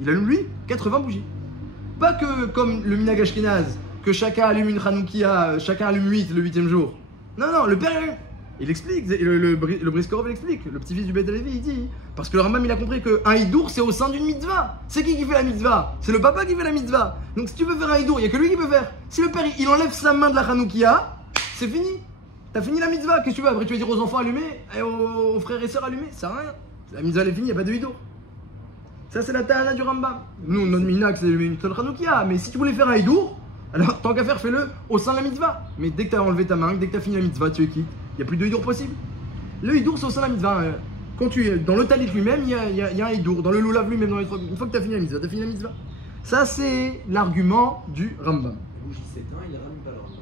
Il allume lui 80 bougies. Pas que comme le minag ashkénaz, que chacun allume une Hanoukia, chacun allume 8 le 8e jour. Non, non, le père allume. Il explique, le Briskorov l'explique, le petit-fils du Beth Alevi, il dit, parce que le Rambam il a compris qu'un hidour c'est au sein d'une mitzvah. C'est qui fait la mitzvah? C'est le papa qui fait la mitzvah. Donc si tu veux faire un hidour, il n'y a que lui qui peut faire. Si le père il enlève sa main de la Hanoukia, c'est fini. T'as fini la mitzvah, qu'est-ce que tu veux? Après tu vas dire aux enfants allumer, et aux frères et sœurs allumer, ça sert à rien. La mitzvah elle est finie, il n'y a pas de hidour. Ça c'est la ta'ana du Rambam. Nous, notre minag c'est une seule Hanoukia, mais si tu voulais faire un hidour, alors tant qu'à faire, fais-le au sein de la mitzvah. Mais dès que tu as enlevé ta main, dès que tu as fini la mitzvah, tu es quitte. Il n'y a plus de hidour possible. Le hidour, c'est au sein de la mitzvah. Quand tu es dans le talit lui-même, il y a un hidour. Dans le lulav lui-même, une fois que tu as fini la mitzvah, tu as fini la mitzvah. Ça, c'est l'argument du Rambam. La bougie s'éteint, il rallume pas le Rambam.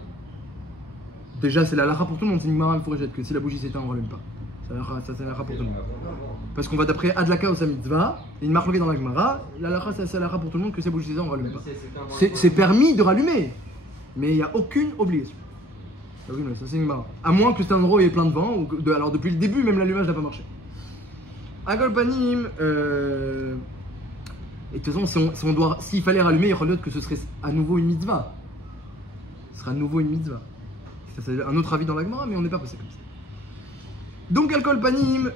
Déjà, c'est la lacha pour tout le monde. C'est une Gemara Mefourchet que si la bougie s'éteint, on ne rallume pas. C'est la lacha pour tout le monde. Parce qu'on va d'après Adlaka au sa mitzvah, il y a une marque dans la Gemara. La lacha, c'est la lacha pour tout le monde que si la bougie s'éteint, on ne rallume pas. C'est permis de rallumer, mais il n'y a aucune obligation. Ça c'est une Gemara. À moins que cet endroit ait plein de vent, alors depuis le début, même l'allumage n'a pas marché. Agol Panim, et de toute façon, s'il fallait rallumer, il y aurait l'autre que ce serait à nouveau une mitzvah. Ce sera à nouveau une mitzvah. Ça, c'est un autre avis dans la Gemara, mais on n'est pas passé comme ça. Donc, Alcool Panim,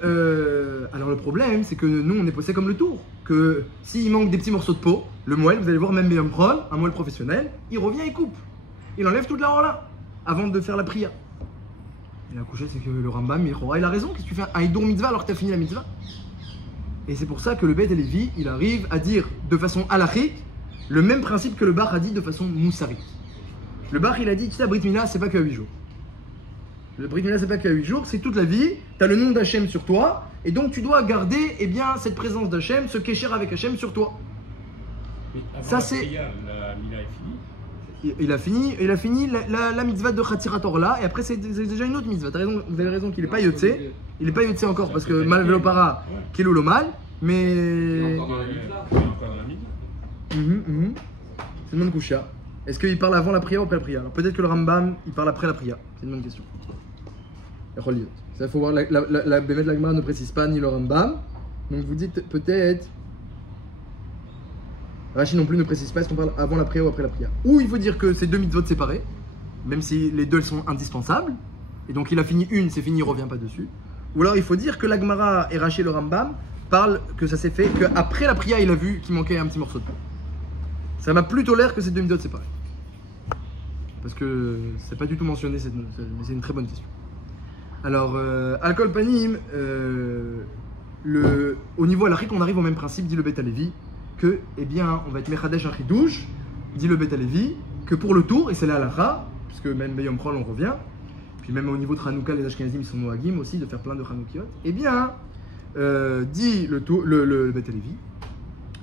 alors le problème, c'est que nous, on est passé comme le tour. Que s'il manque des petits morceaux de peau, le moelle, vous allez voir, même Beyom Prol, un moelle professionnel, il revient et coupe. Il enlève toute la rola avant de faire la prière. Et la couchée, c'est que le Rambam, il a raison. Qu'est-ce que tu fais un hidour mitzvah alors que tu as fini la mitzvah? Et c'est pour ça que le Beth Alevi, il arrive à dire de façon halachique le même principe que le Bach a dit de façon moussarique. Le Bach, il a dit, tu sais, la Brit Mila, c'est pas que à 8 jours. Le Brit Mila, c'est pas qu'à 8 jours, c'est toute la vie. Tu as le nom d'Hachem sur toi, et donc tu dois garder cette présence d'Hachem, ce kécher avec Hachem sur toi. Mais avant Ça, la c'est. prière, la Mila est finie. Il a fini la mitzvah de Khatzirat Orla, et après c'est déjà une autre mitzvah. T'as raison, vous avez raison qu'il n'est pas Yotze. Il n'est pas Yotze encore parce que Mal Velopara, Kilo lo mal, mais. Encore dans la mitzvah. Il est encore dans la Mila. C'est une bonne coucha. Est-ce qu'il parle avant la prière ou après la prière? Alors peut-être que le Rambam il parle après la prière. C'est une bonne question. Ça faut voir, la Bémet de la Gemara ne précise pas ni le Rambam. Donc vous dites peut-être. Rashi non plus ne précise pas est-ce qu'on parle avant la prière ou après la prière. Ou il faut dire que c'est deux mitzvot séparés, même si les deux sont indispensables. Et donc il a fini une, c'est fini, il ne revient pas dessus. Ou alors il faut dire que la Gemara et Rashi et le Rambam parlent que ça s'est fait, qu'après la prière il a vu qu'il manquait un petit morceau de peau. Ça m'a plutôt l'air que c'est deux mitzvot séparés. Parce que c'est pas du tout mentionné, mais c'est une très bonne question. Alors, Alcool Panim, au niveau halachique, on arrive au même principe, dit le Beth Alevi, que, eh bien, on va être Mechadesh un Chidouche, dit le Beth Alevi, que pour le tour, et c'est la halakha, puisque même Beyom Prol on revient, puis même au niveau de Hanouka, les Ashkenazim ils sont noagim aussi, de faire plein de Hanoukiot, eh bien, dit le Beth Alevi,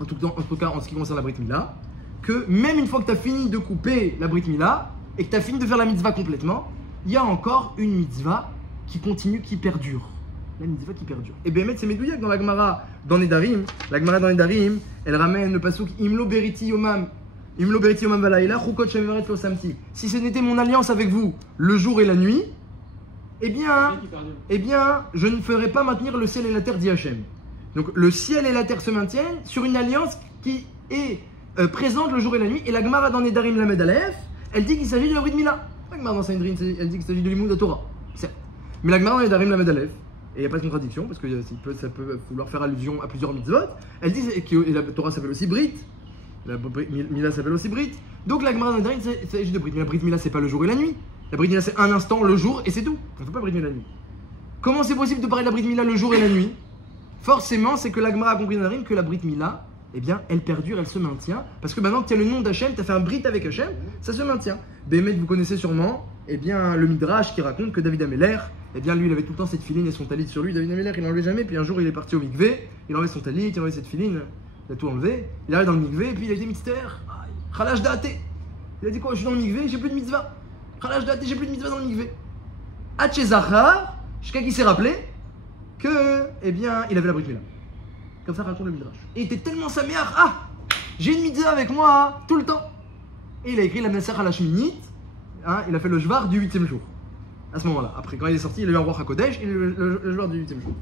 en tout cas en ce qui concerne la Brit Mila, que même une fois que tu as fini de couper la Brit Mila, et que tu as fini de faire la mitzvah complètement, il y a encore une mitzvah qui continue, qui perdure. La mitzvah qui perdure. Et bien, c'est Medouyak dans la Gemara, dans Nedarim. La Gemara dans Nedarim, elle ramène le pasuk Imlo beriti yomam valaïla, chukot shemeret lo samti. Si ce n'était mon alliance avec vous, le jour et la nuit, eh bien, je ne ferai pas maintenir le ciel et la terre, dit Hachem. Donc, le ciel et la terre se maintiennent sur une alliance qui est présente le jour et la nuit. Et la Gemara dans Nedarim Lamed Aleph, elle dit qu'il s'agit de la Brit Mila. La Gemara dans Sanhedrin, elle dit qu'il s'agit de l'Imoud de Torah. Certes. Mais la Gemara dans Nedarim Lamed Aleph, et il n'y a pas de contradiction, parce que ça peut vouloir faire allusion à plusieurs mitzvot. Elle dit que la Torah s'appelle aussi Brit, la Mila s'appelle aussi Brit. Donc la Gemara dans Nedarim, il s'agit de Brit. Mais la Brit Mila, c'est pas le jour et la nuit. La Brit Mila, c'est un instant, le jour, et c'est tout. On ne fait pas Brit Mila la nuit. Comment c'est possible de parler de la Brit Mila le jour et la nuit? Forcément, c'est que la Gemara a compris dans Nedarim que la Brit Mila, eh bien, elle perdure, elle se maintient. Parce que maintenant que tu as le nom d'Hachem, tu as fait un Brit avec Hachem, ça se maintient. Bémet, vous connaissez sûrement, eh bien, le Midrash qui raconte que David Améler, eh bien, lui, il avait tout le temps cette filine et son talit sur lui. David Améler, il n'enlevait jamais. Puis un jour, il est parti au mikvé, il enlevait son talit, il enlevait cette filine, il a tout enlevé. Il arrive dans le mikvé, et puis il a été mystère. Khalash da'ate. Il a dit quoi? Je suis dans le mikvé, j'ai plus de mitzvah. Khalaj date, j'ai plus de mitzvah dans le mikvé. Hachezachar, jusqu'à qui s'est rappelé que, eh bien, il avait la brit mila. Comme ça raconte le Midrash. Et il était tellement saméach, j'ai une mitzvah avec moi tout le temps. Et il a écrit la Nasser à la Shminit, il a fait le Jvar du 8e jour. À ce moment-là. Après, quand il est sorti, il a eu un roi HaKodesh et le Jvar du 8e jour.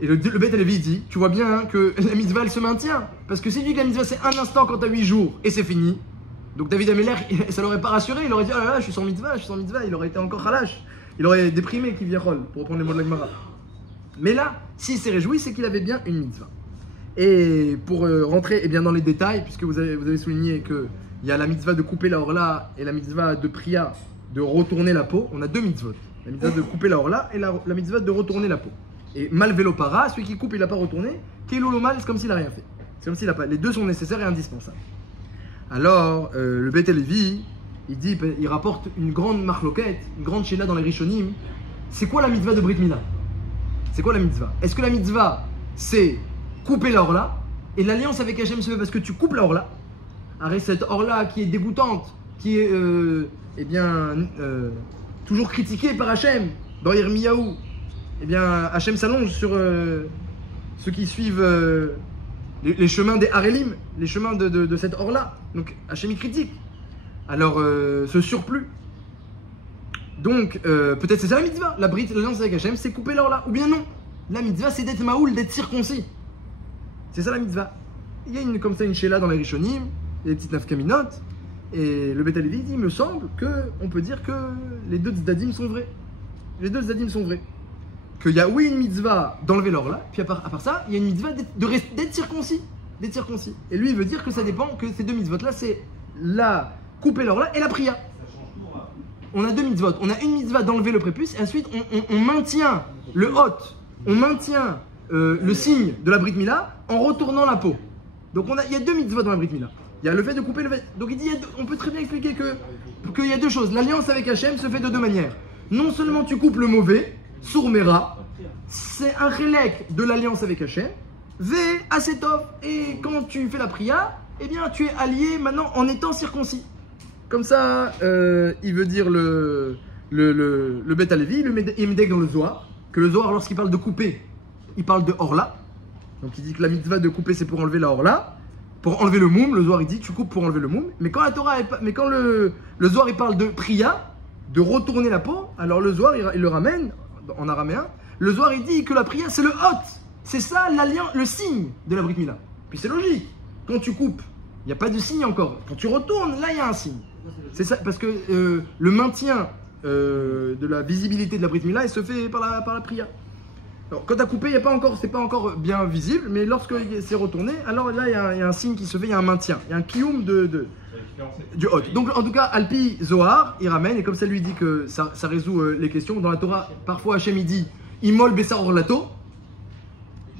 Et le Beth Levi dit, tu vois bien que la mitzvah elle se maintient. Parce que c'est dit que la mitzvah c'est un instant quand t'as 8 jours et c'est fini. Donc David Ameller, ça l'aurait pas rassuré, il aurait dit, ah là là, je suis sans mitzvah, il aurait été encore khalash. Il aurait déprimé Kivyachol, pour reprendre les mots de la Gemara. Mais là, s'il s'est réjoui, c'est qu'il avait bien une mitzvah. Et pour rentrer eh bien, dans les détails, puisque vous avez souligné qu'il y a la mitzvah de couper la orla et la mitzvah de priya de retourner la peau, on a deux mitzvot. La mitzvah de couper la orla et la mitzvah de retourner la peau. Et mal vélo para, celui qui coupe il n'a pas retourné, Kelo mal, c'est comme s'il n'a rien fait. C'est comme s'il n'a pas. Les deux sont nécessaires et indispensables. Alors, le Beth Levi, il rapporte une grande marloquette, une grande shéla dans les Rishonim. C'est quoi la mitzvah de Brit Mila? C'est quoi la mitzvah? Est-ce que la mitzvah, c'est couper la orla? Et l'alliance avec Hachem se fait parce que tu coupes la orla. Arrête cette orla qui est dégoûtante, qui est toujours critiquée par Hachem dans Yirmiyahu. Eh bien, Hachem s'allonge sur ceux qui suivent les chemins des Harelim, les chemins de cette orla. Donc Hachem y critique. Alors, ce surplus. Donc, peut-être c'est ça la mitzvah. L'alliance avec Hachem, c'est couper l'orla. Ou bien non. La mitzvah, c'est d'être maoul, d'être circoncis. C'est ça la mitzvah. Il y a comme ça une shéla dans les Rishonim, il y a des petites nafkaminotes. Et le Beth Levi dit, il me semble qu'on peut dire que les deux tzdadim sont vrais. Les deux tzdadim sont vrais. Qu'il y a oui une mitzvah d'enlever l'orla, puis à part ça, il y a une mitzvah d'être circoncis. D'être circoncis. Et lui, il veut dire que ça dépend, que ces deux mitzvot-là, c'est la couper l'orla et la priya. On a deux mitzvot. On a une mitzvah d'enlever le prépuce, et ensuite on maintient le hot, on maintient le signe de la Brit Mila en retournant la peau. Donc il y a deux mitzvot dans la Brit Mila. Il y a le fait de couper le fait. Donc il dit, on peut très bien expliquer qu'il y a deux choses. L'alliance avec Hachem se fait de deux manières. Non seulement tu coupes le mauvais, Sourmera, c'est un relèque de l'alliance avec Hachem. V, Asetov. Et quand tu fais la priya, eh bien tu es allié maintenant en étant circoncis. Comme ça, il veut dire le Beth Levi, le Imdek dans le Zohar, que le Zohar, lorsqu'il parle de couper, il parle de Orla. Donc il dit que la mitzvah de couper, c'est pour enlever la Orla. Pour enlever le moum, le Zohar il dit tu coupes pour enlever le moum. Mais quand le Zohar il parle de priya, de retourner la peau, alors le Zohar il le ramène en araméen. Le Zohar il dit que la priya c'est le hot. C'est ça le signe de la Brit Mila. Puis c'est logique. Quand tu coupes, il n'y a pas de signe encore. Quand tu retournes, là il y a un signe. C'est ça, parce que le maintien de la visibilité de la Brit Mila, il se fait par la priya. Alors, quand tu as coupé, c'est pas encore bien visible, mais lorsque c'est retourné, alors là il y a un signe qui se fait, il y a un maintien, il y a un kiyum du hot. Donc en tout cas, Alpi Zohar, il ramène, et comme ça lui dit que ça résout les questions. Dans la Torah, parfois Hachem il dit Imol Bessar Orlato,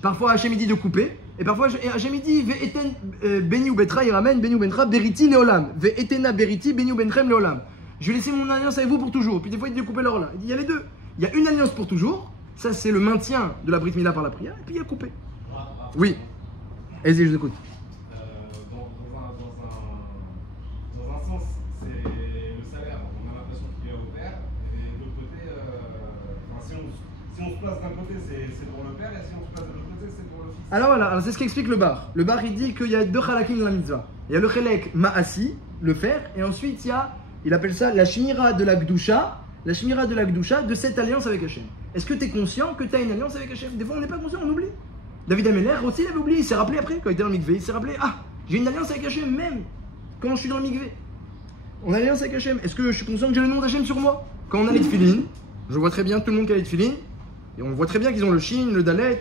parfois Hachem il dit de couper, et parfois Hachem il dit Ve'eten Beni ou Betra, il ramène Beni ou Bentra Beriti Neolam, Ve'etena Beriti Beni ou Benchem Neolam. Je vais laisser mon alliance avec vous pour toujours. Puis des fois il dit de couper l'or là. Il dit il y a les deux. Il y a une alliance pour toujours. Ça, c'est le maintien de la Brit Mila par la prière, et puis il y a coupé. Oui. Allez-y, je vous écoute. Dans un sens, c'est le salaire. On a l'impression qu'il est au père, et de l'autre côté, si on se place d'un côté, c'est pour le père, et si on se place de l'autre côté, c'est pour le fils. Alors voilà, c'est ce qu'explique le bar. Le bar, il dit qu'il y a deux halakim dans la mitzvah. Il y a le chelek ma'asi, le faire, et ensuite il appelle ça la shmira de la gdusha. La shmira de la Gdusha, de cette alliance avec Hachem. Est-ce que tu es conscient que tu as une alliance avec Hachem? Des fois on n'est pas conscient, on oublie. David Ameller aussi il avait oublié, il s'est rappelé après, quand il était dans le mikvé, il s'est rappelé, j'ai une alliance avec Hachem même quand je suis dans le mikvé. On a une alliance avec Hachem. Est-ce que je suis conscient que j'ai le nom d'Hachem sur moi? Quand on a les tefilines, je vois très bien tout le monde qui a les tefilines, et on voit très bien qu'ils ont le shin, le dalet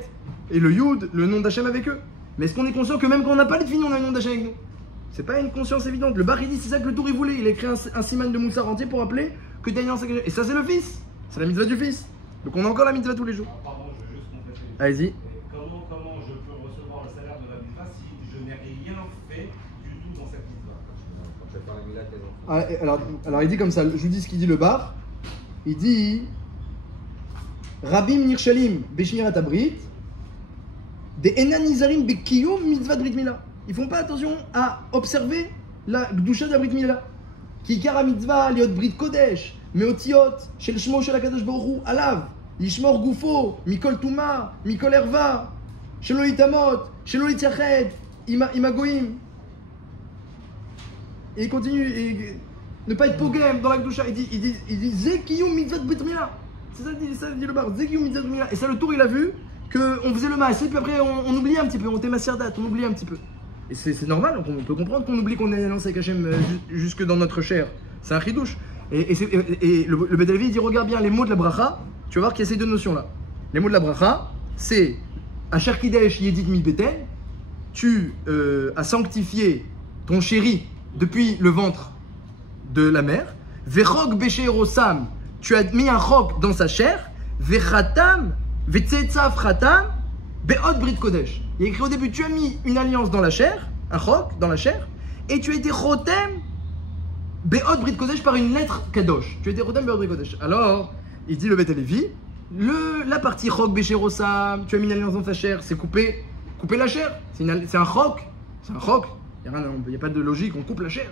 et le yud, le nom d'Hachem avec eux. Mais est-ce qu'on est conscient que même quand on n'a pas les tefilines, on a le nom d'Hachem avec nous? C'est pas une conscience évidente. Le bar il dit, c'est ça que le tour il voulait, il a écrit un siman de Moussar entier pour appeler que tu as une alliance avec Hachem. Et ça c'est le fils. C'est la mitzvah du fils. Donc on a encore la mitzvah tous les jours. Pardon, je veux juste compléter. Allez-y. Comment je peux recevoir le salaire de la mitzvah si je n'ai rien fait du tout dans cette mitzvah? Quand tu vas faire la mila, tes enfants. Alors il dit comme ça, je vous dis ce qu'il dit le bar. Il dit Rabim Nirshalim Beshmirat Abrit de Enanizarim Bekiyum Mitzvah Brit Mila. Ils font pas attention à observer la Gdusha de la Brit Mila. Ki ikar mitzvah liot brit kodesh, meotiot, shel shmo shel hakadosh baruch hu alav, lishmor gufo, mikol tuma, mikol erva, shelo itamot, shelo itzached, imagoim. Et il continue, et ne pas être pogem dans la Gdusha. Il dit Zekiyum mitzvot brit mila. C'est ça dit le bar, Zekiyum mitzvot brit mila. Et ça, le tour, il a vu qu'on faisait le maasé, puis après, on oubliait un petit peu, on était maserdat, on oubliait un petit peu. Et c'est normal, on peut comprendre qu'on oublie qu'on est lancé avec Hachem jusque dans notre chair. C'est un chidouche. Et le Beth Levi dit regarde bien les mots de la bracha, tu vas voir qu'il y a ces deux notions-là. Les mots de la bracha, c'est Asher Kidesh Yedid Mi Beten, tu as sanctifié ton chéri depuis le ventre de la mère. Vechok Beshe Rosam, tu as mis un chok dans sa chair. Vechatam, Vetzetzav Chatam, Be'od Brit Kodesh. Il y a écrit au début, tu as mis une alliance dans la chair, un chok dans la chair, et tu as été chotem Be'od Brit Kodesh par une lettre kadosh. Tu as été chotem Be'od Brit Kodesh. Alors, il dit le Beth Levi, la partie chok Beshe Rosam, tu as mis une alliance dans ta chair, c'est couper la chair. C'est un chok. C'est un chok. Il n'y a pas de logique, on coupe la chair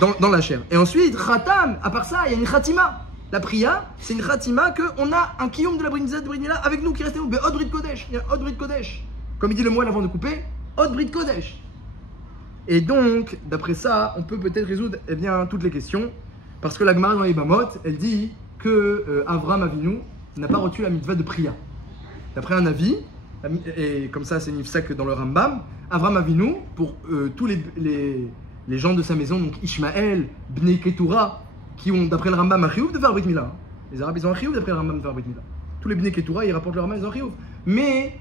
dans la chair. Et ensuite, khatam, à part ça, il y a une khatima. La priya, c'est une khatima qu'on a un kiyum de la brit mila avec nous qui reste nous. Be'od brit kodesh. Il y a od brit kodesh. Comme il dit le moine avant de couper, od brit kodesh. Et donc, d'après ça, on peut peut-être résoudre toutes les questions. Parce que la Gemara dans les Bamot, elle dit que Avram Avinu n'a pas reçu la mitzvah de priya. D'après un avis, et comme ça c'est nifsak dans le Rambam, Avram Avinu, pour tous les gens de sa maison, donc Ishmaël, Bnei Ketura, qui ont d'après le Rambam un chiyuv de faire Brit Mila. Les Arabes ils ont un chiyuv d'après le Rambam de faire Brit Mila. Tous les Bnei Ketura ils rapportent le Rambam, ils ont un chiyuv. Mais,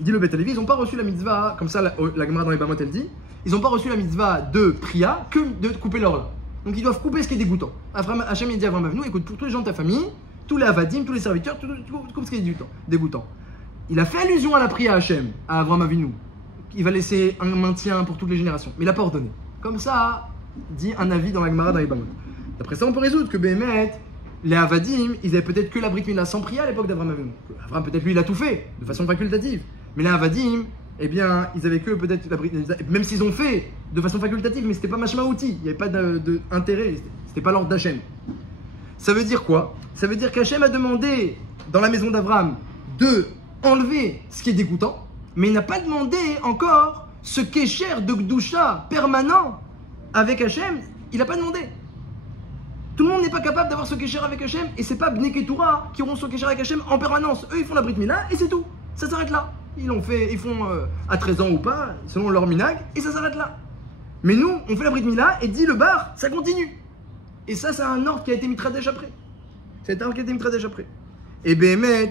il dit le Beth Levi, ils n'ont pas reçu la mitzvah, comme ça la Gemara dans les Bamot elle dit, ils n'ont pas reçu la mitzvah de priya que de couper leur là. Donc ils doivent couper ce qui est dégoûtant. Hachem il dit à Avram Avinu, écoute, pour tous les gens de ta famille, tous les avadim, tous les serviteurs, tu coupes ce qui est dégoûtant. Il a fait allusion à la prière à Hachem, à Avram Avinu. Il va laisser un maintien pour toutes les générations. Mais il n'a pas ordonné. Comme ça, dit un avis dans la Gemara dans les Bamot. D'après ça, on peut résoudre que Béhémet, les Avadim, ils avaient peut-être que la Brit Mila sans prière à l'époque d'Avram Avinu. Avram, peut-être lui, il a tout fait, de façon facultative. Mais les Avadim, eh bien, ils avaient que peut-être la Brit Mila, même s'ils ont fait de façon facultative, mais c'était pas machma outil. Il n'y avait pas d'intérêt, c'était pas l'ordre d'Hachem. Ça veut dire quoi? Ça veut dire qu'Hachem a demandé dans la maison d'Avram de enlever ce qui est dégoûtant, mais il n'a pas demandé encore ce kécher de Gdusha permanent avec Hachem, il n'a pas demandé. Tout le monde n'est pas capable d'avoir ce kécher avec Hachem, et c'est pas Bnei Ketura qui auront ce kécher avec Hachem en permanence. Eux, ils font la Brit Mila, et c'est tout. Ça s'arrête là. Ils font à 13 ans ou pas, selon leur minag, et ça s'arrête là. Mais nous, on fait la Brit Mila, et dit le bar, ça continue. Et ça, c'est un ordre qui a été mitradèche après. C'est un ordre qui a été mitradèche après. Et Béhémet,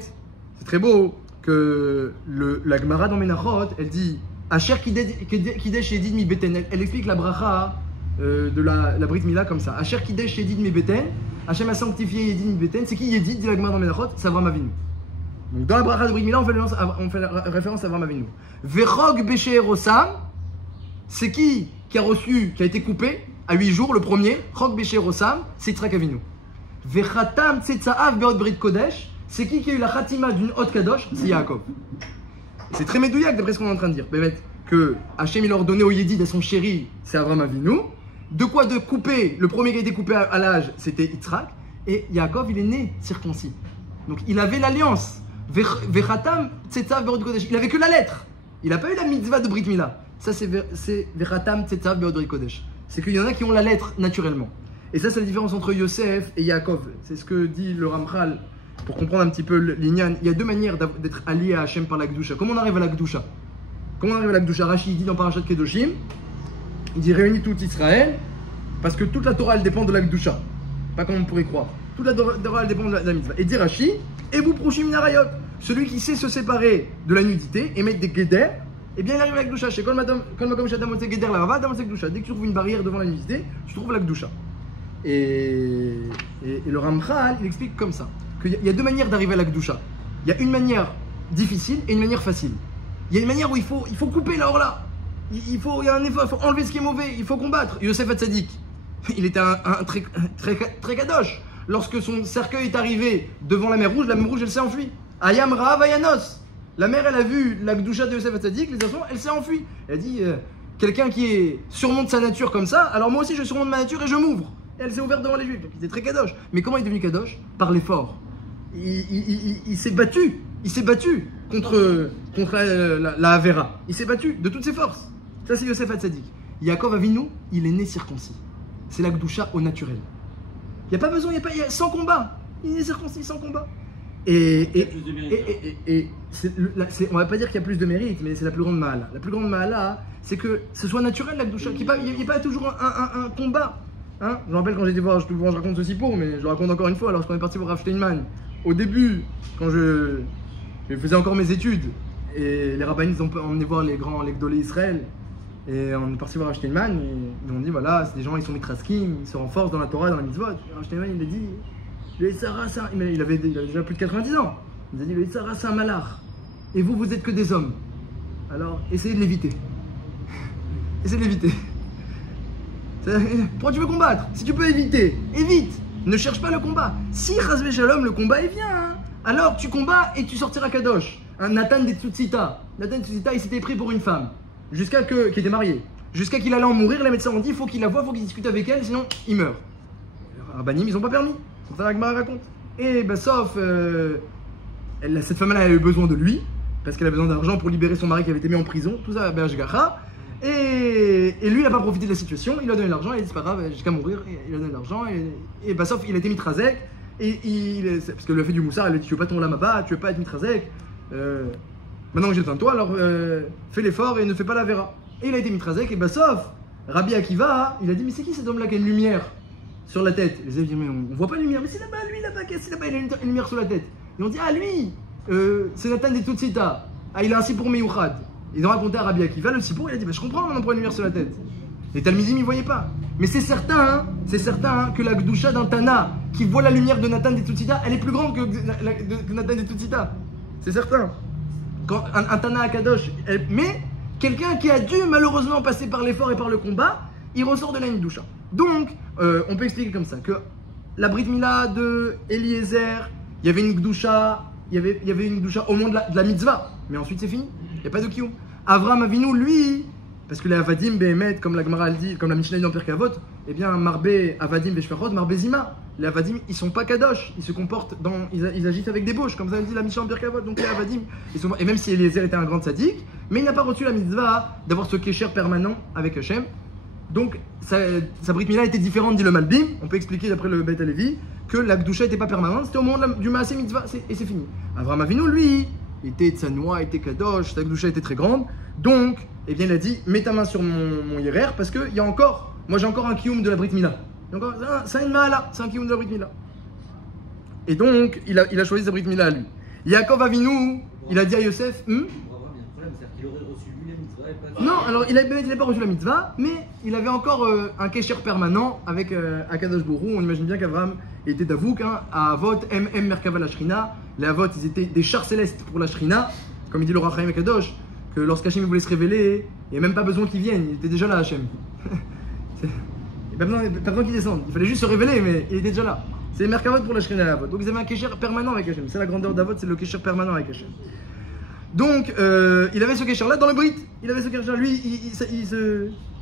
c'est très beau, que la Gemara dans Menachot, elle dit Asher Kidesh Yedid Mi Beten. Elle explique la bracha de la Brit Mila comme ça. Asher Kidesh Yedid Mi Beten. Hachem a sanctifié Yedid Mi Beten. C'est qui Yedid, dit la Gemara dans Menachot? C'est Avram Avinu. Donc dans la bracha de Brit Mila, on fait référence à Avram Avinu. Vechog Beshe Rosam. C'est qui a été coupé à 8 jours, le premier? Chog Beshe Rosam, c'est Yitzhak Avinu. Vechatam Tzetzaav Be'od Brit Kodesh. C'est qui a eu la khatima d'une haute kadosh? C'est Yaakov. C'est très médouillac d'après ce qu'on est en train de dire. Que Hachem il a ordonné au Yedid à son chéri, c'est Avram Avinu. De quoi de couper? Le premier qui a été coupé à l'âge, c'était Yitzhak. Et Yaakov, il est né circoncis. Donc il avait l'alliance. Vechatam Tzetzav Be'od Kodesh. Il avait que la lettre. Il n'a pas eu la mitzvah de Brit Mila. Ça c'est Vechatam Tzetzav Be'od Kodesh. C'est qu'il y en a qui ont la lettre naturellement. Et ça c'est la différence entre Yosef et Yaakov. C'est ce que dit le Ramchal. Pour comprendre un petit peu l'Inyan, il y a deux manières d'être allié à Hachem par la Gdusha. Comment on arrive à la Gdusha? Rashi dit dans Parashat Kedoshim, il dit réunis tout Israël, parce que toute la Torah elle dépend de la Gdusha. Pas comme on pourrait croire. Toute la Torah elle dépend de la mitzvah. Et dit Rashi, et vous prochim narayot, celui qui sait se séparer de la nudité et mettre des guéders, eh bien il arrive à la Gdusha. Chez Kol Makom Shadam Otse Guéder Larava, Adam Otse Gdusha. Dès que tu trouves une barrière devant la nudité, tu trouves la Gdusha. Et le Ramchal il explique comme ça. Il y a deux manières d'arriver à la Gdusha. Il y a une manière difficile et une manière facile. Il y a une manière où il faut couper l'or là. Il y a un effort, il faut enlever ce qui est mauvais, il faut combattre. Yosef Hatzadik, il était un très kadosh. Lorsque son cercueil est arrivé devant la mer Rouge elle s'est enfuie. Ayam Rahav Ayanos. La mer elle a vu la Gdusha de Yosef Hatzadik, les enfants, elle s'est enfuie. Elle a dit quelqu'un qui surmonte sa nature comme ça, alors moi aussi je surmonte ma nature et je m'ouvre. Et elle s'est ouverte devant les Juifs, donc il était très kadosh. Mais comment il est devenu kadosh? Par l'effort. Il s'est battu. Il s'est battu contre la Avera. Il s'est battu de toutes ses forces. Ça, c'est Yosef Hatzadik. Yaakov Avinu, il est né circoncis. C'est la Gdusha au naturel. Il n'y a pas besoin, il y a sans combat. Il est né circoncis sans combat. On va pas dire qu'il y a plus de mérite, mais c'est la plus grande mahala. La plus grande mahala, c'est que ce soit naturel la Gdusha, qu'il n'y ait pas toujours un combat. Hein, je me rappelle quand j'étais voir, je raconte ceci pour, mais je le raconte encore une fois, lorsqu'on est parti voir Rav Steinman. Au début, quand je faisais encore mes études, et les rabbins ont emmené voir les Gdolé Israël, et on est parti voir Rav Steinman, et ils ont dit voilà, c'est des gens, ils sont mitraskim, ils se renforcent dans la Torah, dans la mitzvot. Rav Steinman, il a dit, le Yitzhara, il avait déjà plus de 90 ans, il a dit le Yitzhara, c'est un malach, et vous êtes que des hommes. Alors, essayez de l'éviter. Essayez de l'éviter. Pourquoi tu veux combattre? Si tu peux éviter, évite. Ne cherche pas le combat. Si Chazvé Shalom, le combat, il vient, hein, alors tu combats et tu sortiras Kadosh. Nathan des Tzutzita. Nathan des Tzutzita, il s'était pris pour une femme, qui était mariée. Jusqu'à qu'il allait en mourir, les médecins ont dit il faut qu'il la voie, il faut qu'il discute avec elle, sinon il meurt. Les rabbinim, ils n'ont pas permis. C'est ça que Gemara raconte. Et ben, sauf, cette femme-là a eu besoin de lui, parce qu'elle a besoin d'argent pour libérer son mari qui avait été mis en prison. Tout ça, ben, Et lui, il n'a pas profité de la situation, il a donné l'argent, il a dit c'est pas grave, jusqu'à mourir, il a donné l'argent, et bah, sauf il a été mitrazek, parce qu'elle lui a fait du moussard, elle lui a dit tu veux pas ton lama-ba, tu veux pas être mitrazek, maintenant que j'ai besoin de toi, alors fais l'effort et ne fais pas la vera. Et il a été mitrazek, et bah sauf, Rabbi Akiva, il a dit mais c'est qui cet homme-là qui a une lumière sur la tête? Les élèves disent mais on voit pas de lumière, mais c'est là-bas, lui là-bas, c'est là-bas, il a une lumière sur la tête. Ils ont dit ah lui, c'est Nathan des Tutsita, ah il a un sipour meyouchad. Ils ont raconté à Rabbi Akiva le sipour, il a dit bah, je comprends, on en prend une lumière sur la tête. Les Talmidim ils voyaient pas. Mais c'est certain que la Gdusha d'un Tana qui voit la lumière de Nathan des Tutsita, elle est plus grande que Nathan des Tutsita. C'est certain. Quand un Tana à Kadosh, mais quelqu'un qui a dû malheureusement passer par l'effort et par le combat, il ressort de la Gdusha. Donc, on peut expliquer comme ça que la Brit Mila de Eliezer, il y avait une Gdusha, il y avait une Gdusha au moment de la mitzvah, mais ensuite c'est fini. Il n'y a pas de kiyum. Avraham Avinu, lui, parce que les Avadim, Behemet, comme la Gemara dit, comme la Mishnah dit dans Pirkei Avot, eh bien, Marbe, Avadim, Veshvachot, Marbe Zima. Les Avadim, ils ne sont pas Kadosh, ils se comportent ils agissent avec des bouches, comme ça dit la Mishnah dans Pirkei Avot. Donc les Avadim, et même si Eliezer était un grand tzaddik, mais il n'a pas reçu la mitzvah d'avoir ce kécher permanent avec Hachem. Donc, sa Brit Mila était différente, dit le Malbim. On peut expliquer d'après le Beit Halevi que la Gdusha n'était pas permanente, c'était au moment du Maaseh Mitzvah, et c'est fini. Avraham Avinu, lui, il était Tzanoua, il était Kadosh, sa Gdusha était très grande. Donc, eh bien, il a dit mets ta main sur mon Yerer parce que il y a encore, moi j'ai encore un kiyum de la Brit Mila. C'est une mahala, c'est un kiyum de la Brit Mila. Et donc, il a choisi sa Brit Mila à lui. Yaakov Avinu, il a dit à Yosef, non, alors il n'avait pas reçu la mitzvah, mais il avait encore un kécher permanent avec Akadosh Borou. On imagine bien qu'Avraham était d'Avouk, hein, à Avot, Merkava la Shrina. Les Avot, ils étaient des chars célestes pour la Shrina, comme il dit le Rav Chaim Akadosh, que lorsqu'Hachem voulait se révéler, il n'y a même pas besoin qu'il vienne, il était déjà là, Hachem. Il n'y a pas besoin qu'il descende, il fallait juste se révéler, mais il était déjà là. C'est Merkavot pour la Shrina et Avot. Donc ils avaient un kécher permanent avec Hachem. C'est la grandeur d'Avot, c'est le kécher permanent avec Hachem. Donc, il avait ce kécher-là dans le Brit. Il avait ce kécher. Lui,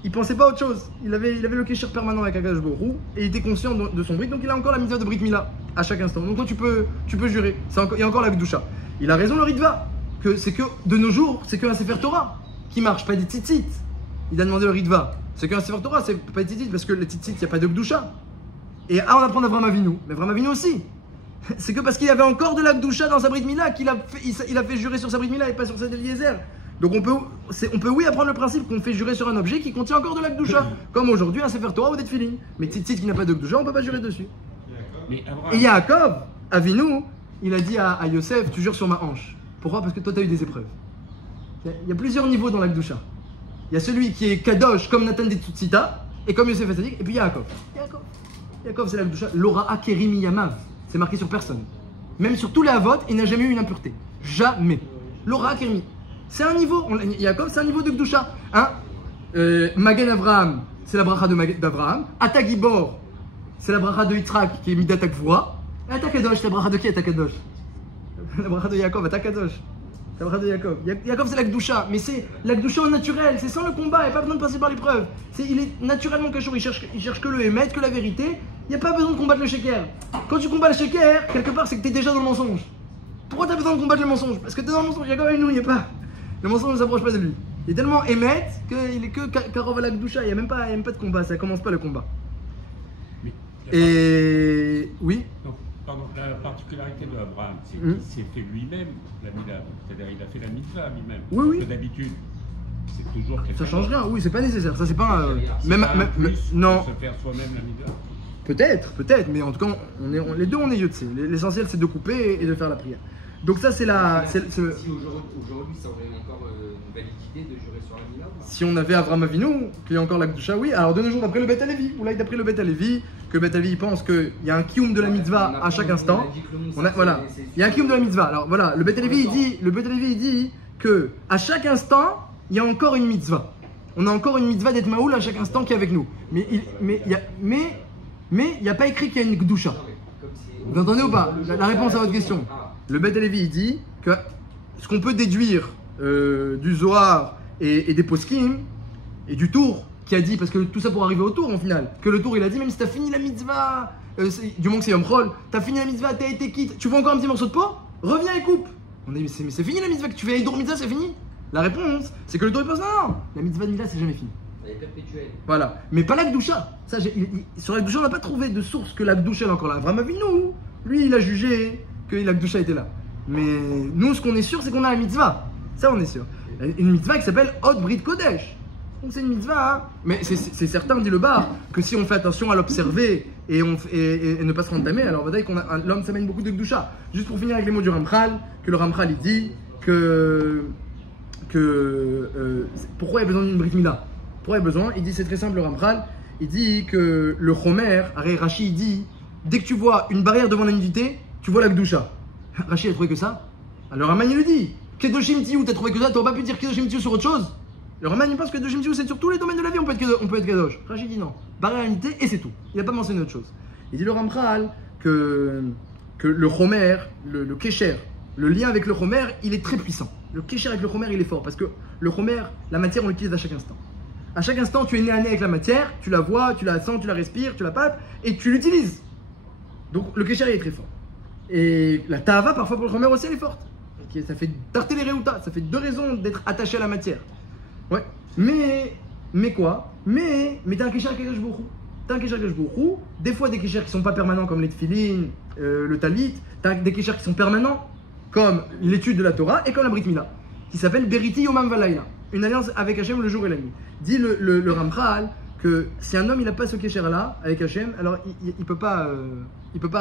il pensait pas à autre chose. Il avait le kécher permanent avec Akadosh Borou et il était conscient de son Brit. Donc, il a encore la mitzvah de Brit Mila à chaque instant. Donc, toi, tu peux jurer. Il y a encore la Gdusha. Il a raison, le Ritva, que c'est que de nos jours, c'est qu'un Sefer Torah qui marche, pas des tzitzit. Il a demandé le Ritva. C'est qu'un Sefer Torah, c'est pas des tzitzit parce que les tzitzit, il n'y a pas de Gdusha. Et on apprend d'Avraham Avinu. Mais Avraham Avinu aussi. C'est que parce qu'il y avait encore de la Gdusha dans sa Brit Mila qu'il a fait jurer sur sa Brit Mila et pas sur celle d'Eliezer. Donc on peut oui apprendre le principe qu'on fait jurer sur un objet qui contient encore de la Gdusha. Comme aujourd'hui un Sefer Torah ou des Tefillin. Mais tzitzit qui n'a pas de Gdusha, on ne peut pas jurer dessus. Et Yaakov, Avinu, il a dit à Yosef, tu jures sur ma hanche. Pourquoi? Parce que toi tu as eu des épreuves. Il y a plusieurs niveaux dans la Gdusha. Il y a celui qui est Kadosh comme Nathan des Tutsita et comme Yosef Hatzadik, et puis Yaakov. Yaakov c'est la Gdusha. L'ora Akerim Yamav. C'est marqué sur personne. Même sur tous les Avot, il n'a jamais eu une impureté. Jamais. L'ora Kermi. C'est un niveau. Yaakov, c'est un niveau de Gdusha. Hein? Magen Avraham, c'est la bracha d'Avraham. Atagibor, c'est la bracha de Yitzhak qui est Midat Akvura. Atakadosh, c'est la bracha de qui Atakadosh? La bracha de Yaakov, Atakadosh. C'est la bracha de Yaakov. Yaakov, c'est la Gdusha, mais c'est la Gdusha au naturel, c'est sans le combat, il n'y a pas besoin de passer par l'épreuve. Il est naturellement cachour, il cherche que le émet, que la vérité, il n'y a pas besoin de combattre le sheker. Quand tu combats le sheker, quelque part, c'est que tu es déjà dans le mensonge. Pourquoi tu as besoin de combattre le mensonge? Parce que tu es dans le mensonge, Yaakov, nous, il n'y a pas. Le mensonge ne s'approche pas de lui. Il est tellement émet qu'il est que Karov à la Gdusha, il n'y a même pas de combat, ça commence pas le combat. Mais Et oui. donc, pardon, la particularité de Abraham, c'est qu'il s'est fait lui-même la Mila. C'est-à-dire il a fait la mitzvah lui-même. Oui, oui. Parce que d'habitude, c'est toujours quelqu'un. Ça change rien, oui, c'est pas nécessaire. Ça, c'est pas. Même non. se faire soi-même la Mila. Peut-être, mais en tout cas, les deux on est yotzé. L'essentiel c'est de couper et de faire la prière. Donc ça c'est la. Si aujourd'hui ça aurait encore une validité de jurer sur la Mila ou pas? Si on avait Avraham Avinu, qu'il y a encore la Gdusha, oui. Alors de nos jours d'après le Bet Alevi, ou là d'après le Bet Alevi, que Bet Alevi pense qu'il y a un kiyum de la mitzvah à chaque instant. Voilà, il y a un kiyum de la mitzvah. Alors voilà, le Bet Alevi il dit que à chaque instant il y a encore une mitzvah. On a encore une mitzvah d'être maoul à chaque instant qui est avec nous. Mais il n'y a pas écrit qu'il y a une Gdusha. Vous entendez ou pas la réponse à votre question. Le Bet Alevi il dit que ce qu'on peut déduire du Zohar et des poskim et du tour qui a dit, parce que tout ça pour arriver au tour en final, que le tour il a dit même si t'as fini la mitzvah, du moment que c'est Yom Chol, t'as fini la mitzvah, t'as été quitte, tu veux encore un petit morceau de peau, reviens et coupe. On dit mais c'est fini la mitzvah, que tu fais Eidour mitzvah, c'est fini. La réponse c'est que le tour il pense non, la mitzvah de Mila c'est jamais fini. Elle est perpétuelle. Voilà, mais pas la Gdusha. Sur la Gdusha on n'a pas trouvé de source que la Gdusha est encore là. Avraham Avinu, lui il a jugé que la Gdusha était là. Mais nous ce qu'on est sûr c'est qu'on a la mitzvah. Ça on est sûr. Une mitzvah qui s'appelle Hot Brit Kodesh. Donc c'est une mitzvah, hein. Mais c'est certain, dit le bar, que si on fait attention à l'observer et ne pas se rendre tamé, alors on va dire l'homme s'amène beaucoup de Gdusha. Juste pour finir avec les mots du Ramchal, que le Ramchal il dit que pourquoi il y a besoin d'une Brit Mila? Pourquoi il y a besoin? Il dit c'est très simple le Ramchal, il dit que le Chomer, Rashi il dit, dès que tu vois une barrière devant la nudité, tu vois la Gdusha. Rashi a trouvé que ça. Alors Raman il le dit, Kedoshim Tiyu, t'as trouvé que ça, t'aurais pas pu dire Kedoshim Tiyu sur autre chose? Le Raman il pense que Kedoshim Tiyu c'est sur tous les domaines de la vie, on peut être Kadosh. Rashi dit non, barrière à la nudité et c'est tout. Il n'a pas mentionné autre chose. Il dit le Ramchal que le Chomer, le Kesher, le lien avec le Chomer, il est très puissant. Le Kesher avec le Chomer il est fort parce que le Chomer, la matière on l'utilise à chaque instant. À chaque instant, tu es nez à nez avec la matière, tu la vois, tu la sens, tu la respires, tu la palpes et tu l'utilises. Donc le Kesher est très fort. Et la Tahava, parfois pour le Chomer aussi, elle est forte. Okay, ça fait tarter les Reuta, ça fait deux raisons d'être attaché à la matière. Ouais. Mais quoi? Mais t'as un Kesher avec Akadosh Baruch Hu. T'as un Kesher avec Akadosh Baruch Hu. Des fois, des Keshers qui sont pas permanents comme les Tfilin, le Talit. T'as des Keshers qui sont permanents comme l'étude de la Torah et comme la Brit Mila, qui s'appelle Beriti Yomam Valayla. Une alliance avec Hachem le jour et la nuit. Dit le Ramchal que si un homme il n'a pas ce Kesher-là avec Hachem, alors il peut pas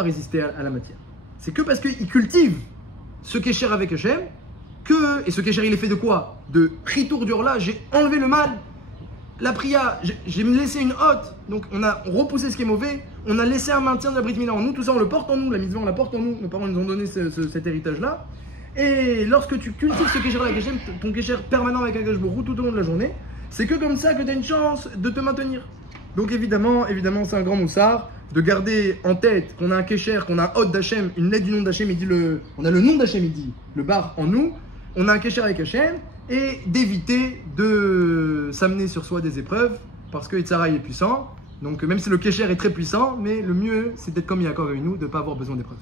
résister à la matière. C'est que parce qu'il cultive ce Kesher avec Hachem, et ce Kesher il est fait de quoi? De Chitour d'Urla, j'ai enlevé le mal, la priya, j'ai laissé une hotte, donc on a repoussé ce qui est mauvais, on a laissé un maintien de la Brit Mila en nous, tout ça on le porte en nous, la mitzvah on la porte en nous, nos parents nous ont donné cet héritage-là. Et lorsque tu cultives ce Kesher-là avec Hachem, ton Kesher permanent avec Akadosh Baruch Hu tout au long de la journée, c'est que comme ça que tu as une chance de te maintenir. Donc évidemment c'est un grand moussard de garder en tête qu'on a un Kesher, qu'on a un Hod d'Hachem, une lettre du nom d'Hachem, on a le nom d'Hachem, il dit, le bar en nous, on a un Kesher avec Hachem, et d'éviter de s'amener sur soi des épreuves, parce que Yitzhara est puissant. Donc même si le Kesher est très puissant, mais le mieux c'est d'être comme Yaakov avec nous, de ne pas avoir besoin d'épreuves.